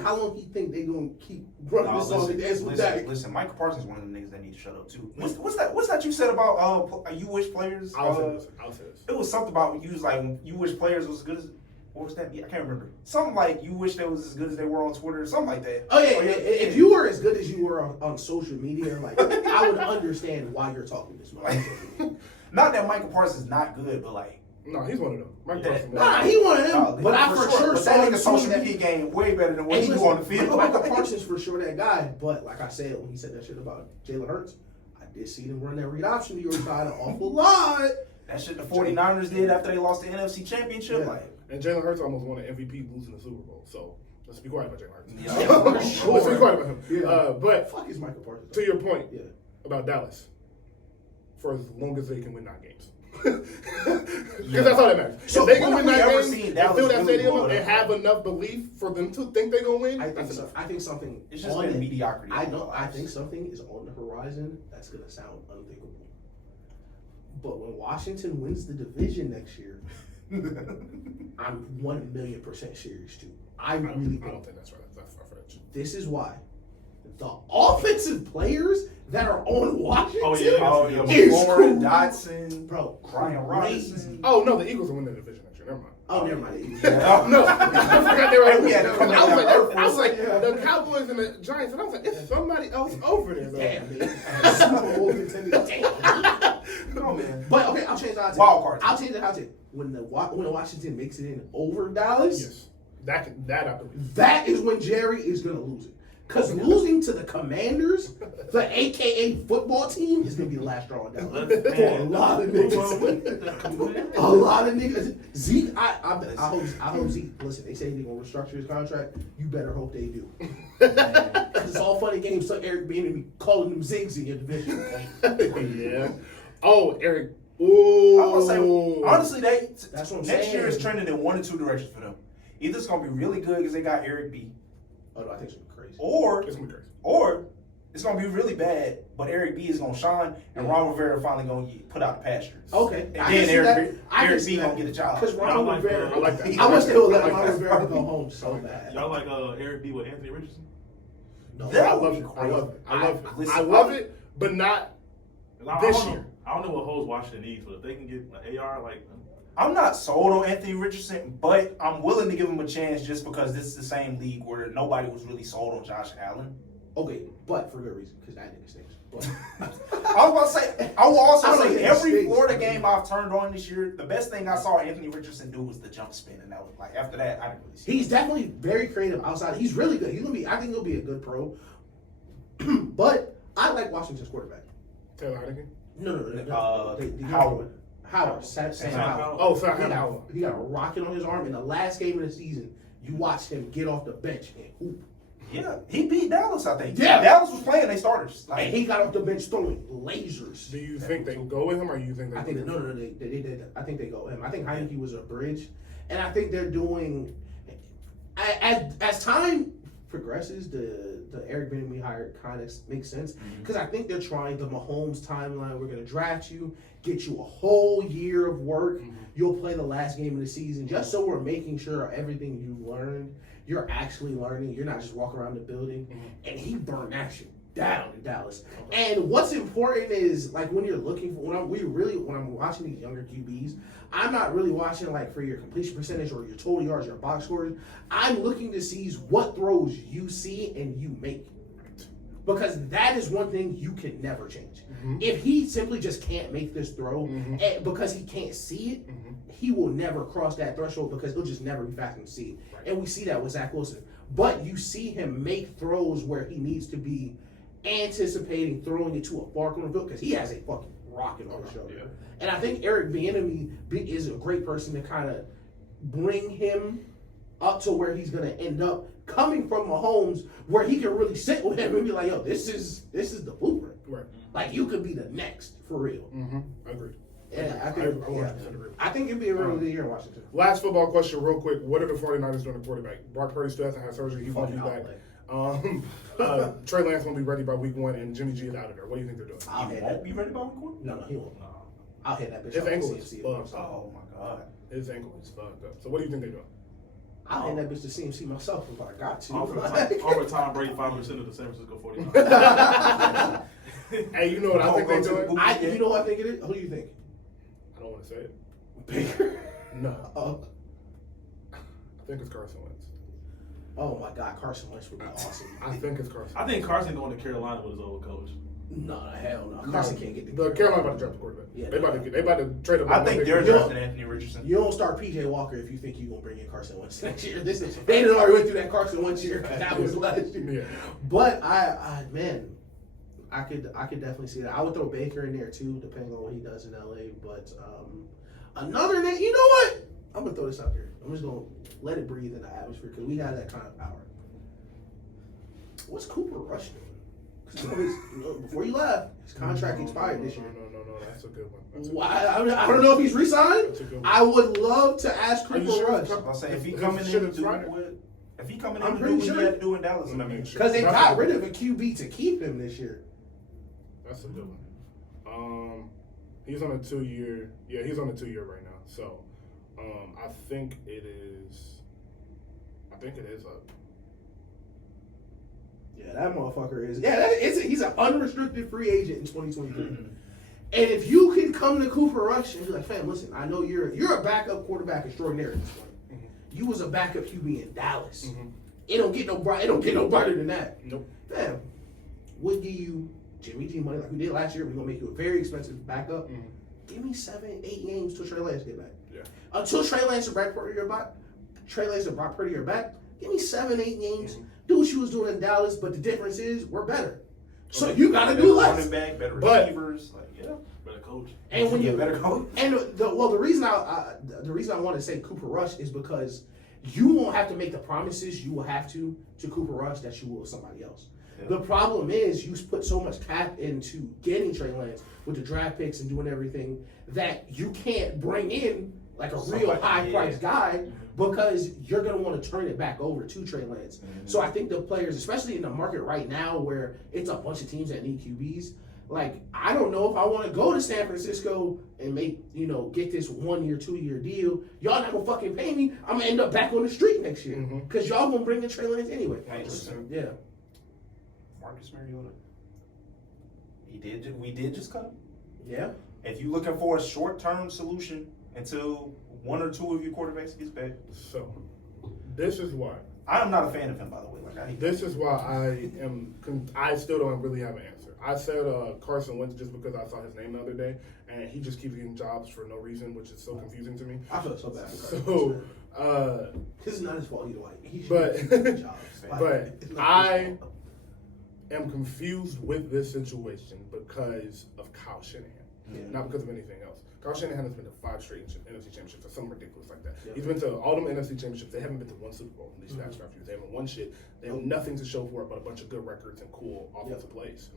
How long he think they gonna keep running this on the dance with that? listen, Michael Parsons is one of them niggas that need to shut up too. What's that you said about you wish players? I'll say this. It was something about you was like you wish players was as good as. What was that? I can't remember. Something like you wish they was as good as they were on Twitter, or something like that. Oh yeah. If you were as good as you were on social media, like I would understand why you're talking this much. Not that Michael Parsons is not good, but like. No, he's one of them. Mike Parsons. Nah, he one of them. But I for sure But saw that him nigga social tweet- media game way better than what Hey, he do listen, on the field. Michael Parsons for sure that guy. But like I said, when he said that shit about Jalen Hurts, I did see them run that read option to your side an awful lot. That shit the 49ers did after they lost the NFC Championship. Yeah. Like, And Jalen Hurts almost won an MVP losing the Super Bowl. So let's be quiet about Jalen Hurts. Yeah, for sure. Let's be quiet about him. Yeah. But Fuck is Michael Parsons. to your point Yeah. about Dallas, for as long as they can win 9 games. Because that's all that matters. So if they when can win have we 9 ever games, seen and Dallas fill that really stadium blow up it and up? have enough belief for them to think they're going to win, I think that's so. enough. I think something. it's just on been it- mediocrity. I all know. our I lives. think something is on the horizon that's gonna sound unthinkable. But when Washington wins the division next year, I'm 1,000,000% serious too. I really I think don't think that's right. That's far-fetched. this is why the offensive players that are on Washington, Oh, yeah. Oh, yeah, is Warren, cool. Dotson, bro, Brian crazy. Robinson. Oh, no, the Eagles will win the division next year. Never mind. Oh, never mind. No, I forgot they were. And we had to come I was down like, Earth I was like, Yeah. the Cowboys and the Giants, and I was like, it's somebody else over there. Though. Damn, man. Super Bowl contender. Damn. No, man. But okay, I'll change the hot take. Wild card. I'll change the hot take. When Washington makes it in over Dallas, Yes, that I believe. that is when Jerry is gonna lose it. Because losing to the Commanders, the AKA football team, is gonna be the last straw on Dallas. For a lot of niggas. A lot of niggas. Zeke, I hope Zeke. Listen, they say they're gonna restructure his contract. You better hope they do. Because it's all funny games. So Eric Bieniemy calling them zigs in your division. Yeah. Oh, Eric. Ooh. I was gonna say, honestly, That's what I'm next saying. year is trending in 1 or 2 directions for them. Either it's gonna be really good because they got Eric B, Oh no, I think it's gonna be crazy. or It's gonna be crazy. it's gonna be really bad, but Eric B is gonna shine, and Ron Rivera finally gonna get put out the pasture. Okay, And I can then see Eric that. B gonna get a job. Because I Ron like that. Rivera, I like that. I wish they would let I like Ron that. Rivera go home so bad. Y'all like Eric B with Anthony Richardson? No, That I would love be it. I crazy. love it. I love it. Listen, I love it, but not. I This don't year. know. I don't know what holes Washington needs, but if they can get an AR, like I'm not sold on Anthony Richardson, but I'm willing to give him a chance just because this is the same league where nobody was really sold on Josh Allen. Okay, but for good reason, because that nigga stinks. But I was about to say, I will also I don't say think he every stinks. Florida game I've turned on this year, the best thing I saw Anthony Richardson do was the jump spin, and that was like after that I didn't really see. he's definitely very creative outside. He's really good. He's gonna be. I think he'll be a good pro. But I like Washington's quarterback. Taylor Heineken. No. The Howard. Howard. Sam Howard. Oh, Sam He got, Howard. he got a rocket on his arm. In the last game of the season, you watched him get off the bench and hoop. Yeah, he beat Dallas, I think. Yeah. Dallas was playing they starters. And Like, he got off the bench throwing lasers. Do you think they go with him, or you think they? I think they did. I think they go him. I think Heineke was a bridge, and I think they're doing. As time progresses, the Eric Bieniemy hire kind of makes sense because I think they're trying the Mahomes timeline. We're gonna draft you, get you a whole year of work. You'll play the last game of the season, just so we're making sure everything you learned, you're actually learning. You're not just walking around the building. And he burned that shit down in Dallas. And what's important is like when you're looking for when I'm watching these younger QBs, I'm not really watching like for your completion percentage or your total yards, your box scores. I'm looking to see what throws you see and you make. Because that is one thing you can never change. If he simply just can't make this throw because he can't see it, he will never cross that threshold because he'll just never be fast enough to see it. And we see that with Zach Wilson. But you see him make throws where he needs to be anticipating throwing it to a far corner field because he has a fucking rocket on his shoulder. Yeah. And I think Eric Bieniemy is a great person to kind of bring him up to where he's gonna end up, coming from Mahomes, where he can really sit with him and be like, yo, this is the blueprint. Right. Like, you could be the next for real. Mm-hmm. I agree. Yeah, I I think 100% agree. I think it'd be a really good year in Washington. Last football question, real quick. What are the 49ers doing at quarterback? Brock Purdy still hasn't had surgery. He won't be back. Trey Lance won't be ready by week 1, and Jimmy G is out of there. What do you think they're doing? I'll He hit won't that. be ready by week 1? No, he won't. No. I'll hit that bitch. His off ankle to is CMC. fucked. Oh my god. His ankle is fucked up. So what do you think they're doing? I'll hit that bitch to CMC myself if I got to. Offer Tom Brady 5% of the San Francisco 49ers. Hey, you know what I think they're doing? You know what I think it is? Who do you think? I don't want to say it. Baker? No. I think it's Carson Wentz. Oh my God, Carson Wentz would be awesome. I think it's Carson. I think Carson going to Carolina with his old coach. No, hell no. Carson can't get the Carolina about to draft the quarterback. Yeah, they about to trade him. I think they're drafting Anthony Richardson. You don't start PJ Walker if you think you're gonna bring in Carson Wentz next year. They didn't already went through that Carson Wentz year. That was last year. Yeah. But I could definitely see that. I would throw Baker in there too, depending on what he does in LA. But another name, you know what? I'm gonna throw this out there. I'm just gonna let it breathe in the atmosphere because we have that kind of power. What's Cooper Rush doing? Because before you left, his contract expired this year. No, that's a good one. That's a Why? I don't know if he's re-signed. That's a good one. I would love to ask Are you Cooper sure? Rush I'll say if he His coming in shit to is do Friday. what, if he coming I'm in to do pretty what sure. he had to do in Dallas, I mean, because they That's got a rid good of a QB to keep him this year. That's a good one. He's on a 2-year. Yeah, he's on a 2-year right now. So, I think it is up. Yeah, that motherfucker is. Yeah, he's an unrestricted free agent in 2023. And if you can come to Cooper Rush and be like, fam, listen, I know you're a backup quarterback extraordinaire at this point. You was a backup QB in Dallas. It don't get no brighter than that. Nope. Fam, we'll give you Jimmy G money like we did last year. We're gonna make you a very expensive backup. Give me 7-8 games till Trey Lance get back. Yeah. Until Trey Lance and Brock Purdy are back. Give me 7-8 games. Do what you was doing in Dallas, but the difference is we're better. So you gotta do less. Running back, better But- receivers, like yeah. Better coach. And when you better coach. and the reason I want to say Cooper Rush is because you won't have to make the promises you will have to Cooper Rush that you will with somebody else. Yeah. The problem is you put so much cap into getting Trey Lance with the draft picks and doing everything that you can't bring in like a real Somebody, high priced guy because you're gonna want to turn it back over to Trey Lance. So I think the players, especially in the market right now where it's a bunch of teams that need QBs, like I don't know if I want to go to San Francisco and get this 1-year, 2-year deal. Y'all not gonna fucking pay me. I'm gonna end up back on the street next year because y'all gonna bring in Trey Lance anyway. 100%. Yeah. Marcus Mariota. We did just cut him. Yeah. If you're looking for a short-term solution until one or two of your quarterbacks gets back, So, this is why. I am not a fan of him, by the way. This is why I still don't really have an answer. I said Carson Wentz just because I saw his name the other day, and he just keeps getting jobs for no reason, which is so confusing to me. I feel so bad. So, this is not his fault either way. He should But- get good jobs. but it's not his I fault. am confused with this situation because of Kyle Shanahan, not because of anything else. Kyle Shanahan has been to 5 straight NFC championships or something ridiculous like that. Yeah. He's been to all them NFC championships. They haven't been to one Super Bowl in these past 5 years. They haven't won shit. They have nothing to show for it but a bunch of good records and cool offensive plays.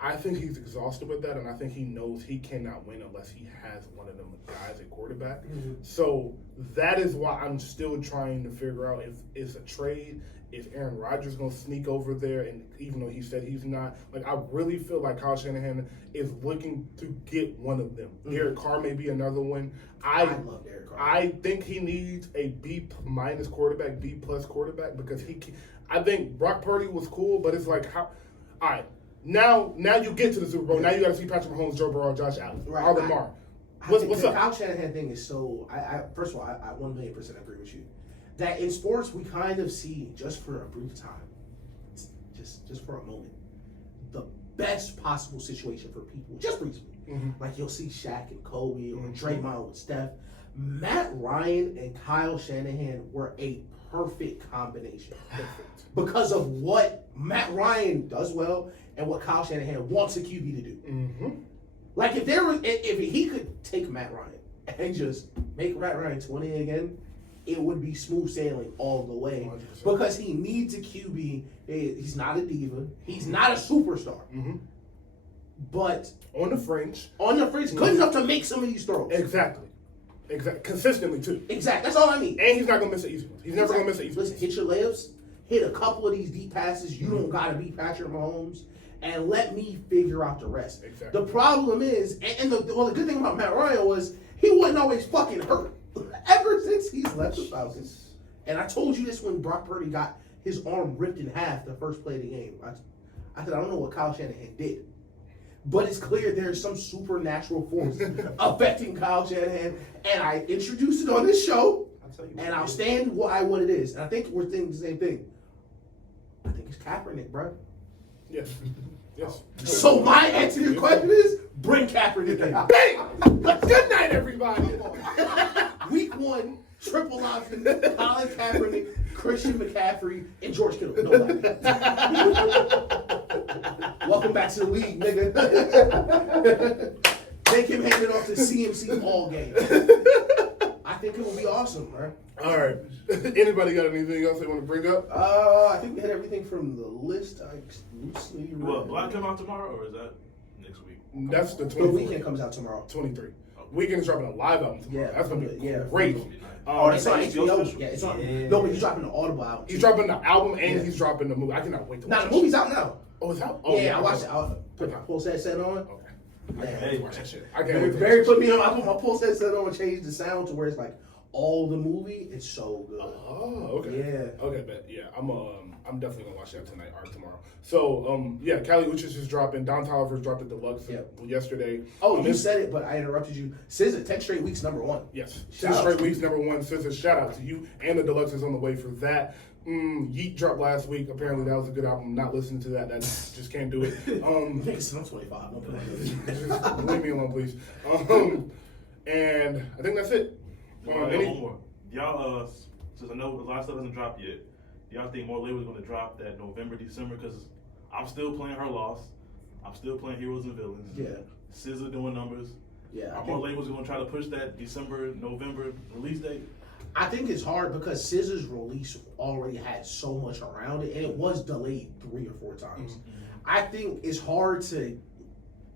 I think he's exhausted with that, and I think he knows he cannot win unless he has one of them guys at quarterback. So that is why I'm still trying to figure out if it's a trade, if Aaron Rodgers going to sneak over there, and even though he said he's not, like I really feel like Kyle Shanahan is looking to get one of them. Derek Carr may be another one. I love Derek Carr. I think he needs a B- quarterback, B+ quarterback because I think Brock Purdy was cool, but it's like how, all right. Now you get to the Super Bowl. Now you got to see Patrick Mahomes, Joe Burrow, Josh Allen, or Lamar. What's the up? Kyle Shanahan thing is so. First of all, I 1,000,000% agree with you. That in sports we kind of see just for a brief time, just for a moment, the best possible situation for people just recently. Like you'll see Shaq and Kobe or Draymond with Steph. Matt Ryan and Kyle Shanahan were a perfect combination because of what Matt Ryan does well and what Kyle Shanahan wants a QB to do. Like if he could take Matt Ryan and just make Matt Ryan 20 again, it would be smooth sailing all the way 100%. because he needs a QB. He's not a diva. He's not a superstar. Mm-hmm. But On the fringe. good enough to make some of these throws. Exactly. Consistently, too. Exactly. That's all I need. And he's not going to miss an easy one. He's never going to miss an easy one. Listen, hit your layups, hit a couple of these deep passes. You don't got to be Patrick Mahomes, and let me figure out the rest. Exactly. The problem is, and the good thing about Matt Ryan was he wasn't always fucking hurt. Ever since he's left the Falcons, and I told you this when Brock Purdy got his arm ripped in half the first play of the game. I said, I don't know what Kyle Shanahan did. But it's clear there's some supernatural force affecting Kyle Shanahan, and I introduced it on this show, and I'll stand by what it is. And I think we're thinking the same thing. I think it's Kaepernick, bro. Yes. Yes. So my answer to your question is, bring Kaepernick in. Bang! Good night, everybody. Week 1, triple option, Colin Kaepernick, Christian McCaffrey, and George Kittle. No lie. Welcome back to the league, nigga. Make him hand it off to CMC all game. I think it will be awesome, bro. All right. Anybody got anything else they want to bring up? I think we had everything from the list. I loosely Well, Black come out tomorrow, or is that next week? That's the The 24th. weekend comes out tomorrow. 23. Weekend is dropping a live album tomorrow. Yeah, That's going to be yeah. great. Oh, It's on It's HBO. special. Yeah, it's on. Yeah. No, but he's dropping the Audible album. He's dropping the album and Yeah. he's dropping the movie. I cannot wait to watch Now it. the movie's out now. Oh, it's out? Oh, Yeah, I watched it. I put my pulse headset on. Okay. I can't Man. wait to watch that shit. I can't wait to Barry watch put me on. I put my pulse headset on and changed the sound to where it's like all the movie. It's so good. Oh, okay. Yeah. Okay, bet. Yeah, I'm definitely gonna watch that tonight or tomorrow. So, yeah, Cali Uchis is dropping. Don Tolliver's dropped the deluxe yesterday. Oh, you it's- said it, but I interrupted you. SZA, 10 straight weeks, #1. Yes. Shout 6 out straight to weeks, #1. Scissors, shout out to you. And the deluxe is on the way for that. Yeet dropped last week. Apparently that was a good album. Not listening to that. That just can't do it. Nigga said I'm 25. Don't play. Leave me alone, please. And I think that's it. One more. Y'all, since I know a lot of stuff hasn't dropped yet, y'all think more labels going to drop that November, December? Because I'm still playing Her Loss. I'm still playing Heroes and Villains. Yeah. SZA doing numbers. Yeah. Are more labels going to try to push that December, November release date? I think it's hard because SZA's release already had so much around it, and it was delayed 3 or 4 times. Mm-hmm. I think it's hard to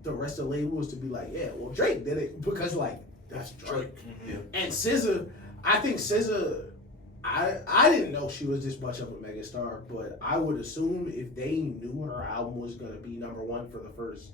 the rest of the labels to be like, yeah, well, Drake did it because like that's Drake. Yeah. And SZA, I think SZA, I didn't know she was this much of a megastar, but I would assume if they knew her album was gonna be #1 for the first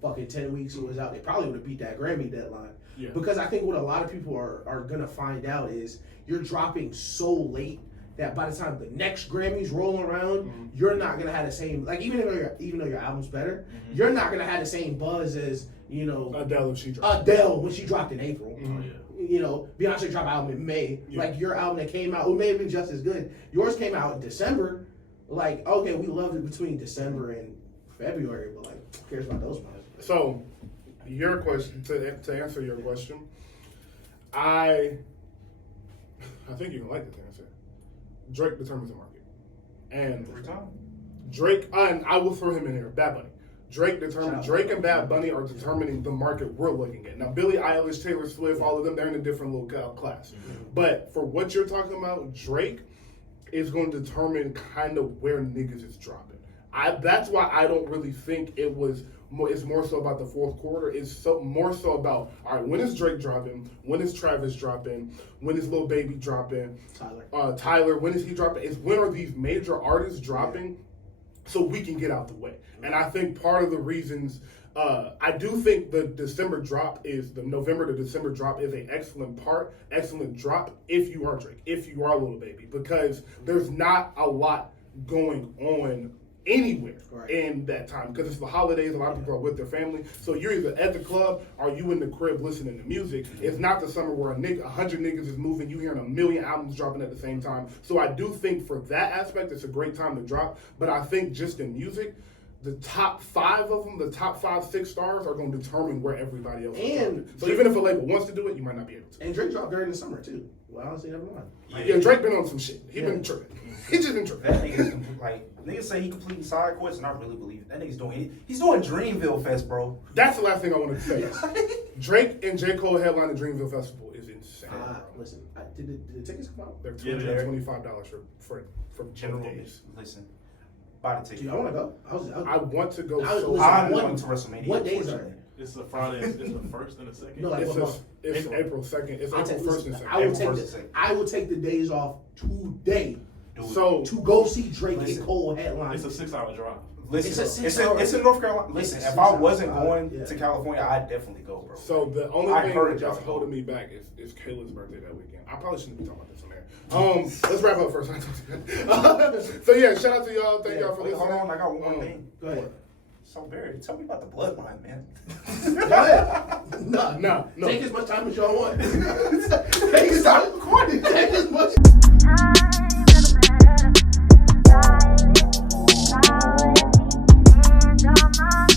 fucking 10 weeks it was out, they probably would have beat that Grammy deadline. Yeah. Because I think what a lot of people are gonna find out is you're dropping so late that by the time the next Grammys roll around, you're not gonna have the same, like even though your album's better, you're not gonna have the same buzz as, you know, Adele if she dropped. Adele when she dropped in April. Oh, yeah. You know, Beyonce dropped an album in May. Yeah. Like your album that came out, it may have been just as good. Yours came out in December. Like, okay, we loved it between December and February, but like, who cares about those months? So, your question, to answer your question, I think you can like this answer. Drake determines the market. And Every time. Drake, and I will throw him in here, Bad Bunny. Drake and Bad Bunny are determining the market we're looking at. Now, Billie Eilish, Taylor Swift, all of them, they're in a different little class. But for what you're talking about, Drake is going to determine kind of where niggas is dropping. That's why I don't really think it's more so about the fourth quarter. It's more so about, all right, when is Drake dropping? When is Travis dropping? When is Lil Baby dropping? Tyler, when is he dropping? It's when are these major artists dropping so we can get out the way. And I think part of the reasons, I do think the November to December drop is an excellent drop if you are Drake, if you are Lil Baby, because there's not a lot going on anywhere in that time because it's the holidays. A lot of people are with their family, so you're either at the club or you in the crib listening to music. It's not the summer where 100 niggas is moving, you hearing a million albums dropping at the same time. So I do think for that aspect it's a great time to drop, but I think just in music, the top 5 of them, the top 5-6 stars are going to determine where everybody else is dropping. So even if a label wants to do it, you might not be able to. And Drake dropped during the summer too. Well, honestly, never mind. Yeah, Drake been on some shit. He been tripping. He just been tripping. That nigga's niggas say he completing side quests, and I really believe it. That nigga's he's doing Dreamville Fest, bro. That's the last thing I wanted to say. Drake and J. Cole headline the Dreamville Festival is insane. insane. Bro. Listen, did the tickets come out? They're Yeah, they're- $225 for General days. days. Listen, buy the ticket. Dude, I want to go. I want to go so listen, I'm what- going to WrestleMania. what days are unfortunately. It's a Friday. It's the first and the second. No, like It's, what month? it's April 2nd. It's April 1st and 2nd. I will April take 1st the, and 2nd. I will take the days off today Dude, So to go see Drake Listen. and Cole headline. It's a 6-hour drive. listen, it's a it's 6 hour- in North Carolina. Listen, It's a if 6 I hour wasn't drive, going yeah. to California, I'd definitely go, bro. So the only I thing encourage that's y'all. holding me back is Kayla's birthday that weekend. I probably shouldn't be talking about this on air. Let's wrap up first. So yeah, shout out to y'all. Thank y'all for Wait, listening. hold on, I got one more thing. Go ahead. So Barry, tell me about the bloodline, man. Go ahead. No. No. Take as much time as y'all want. Take as Stop recording. Take as much.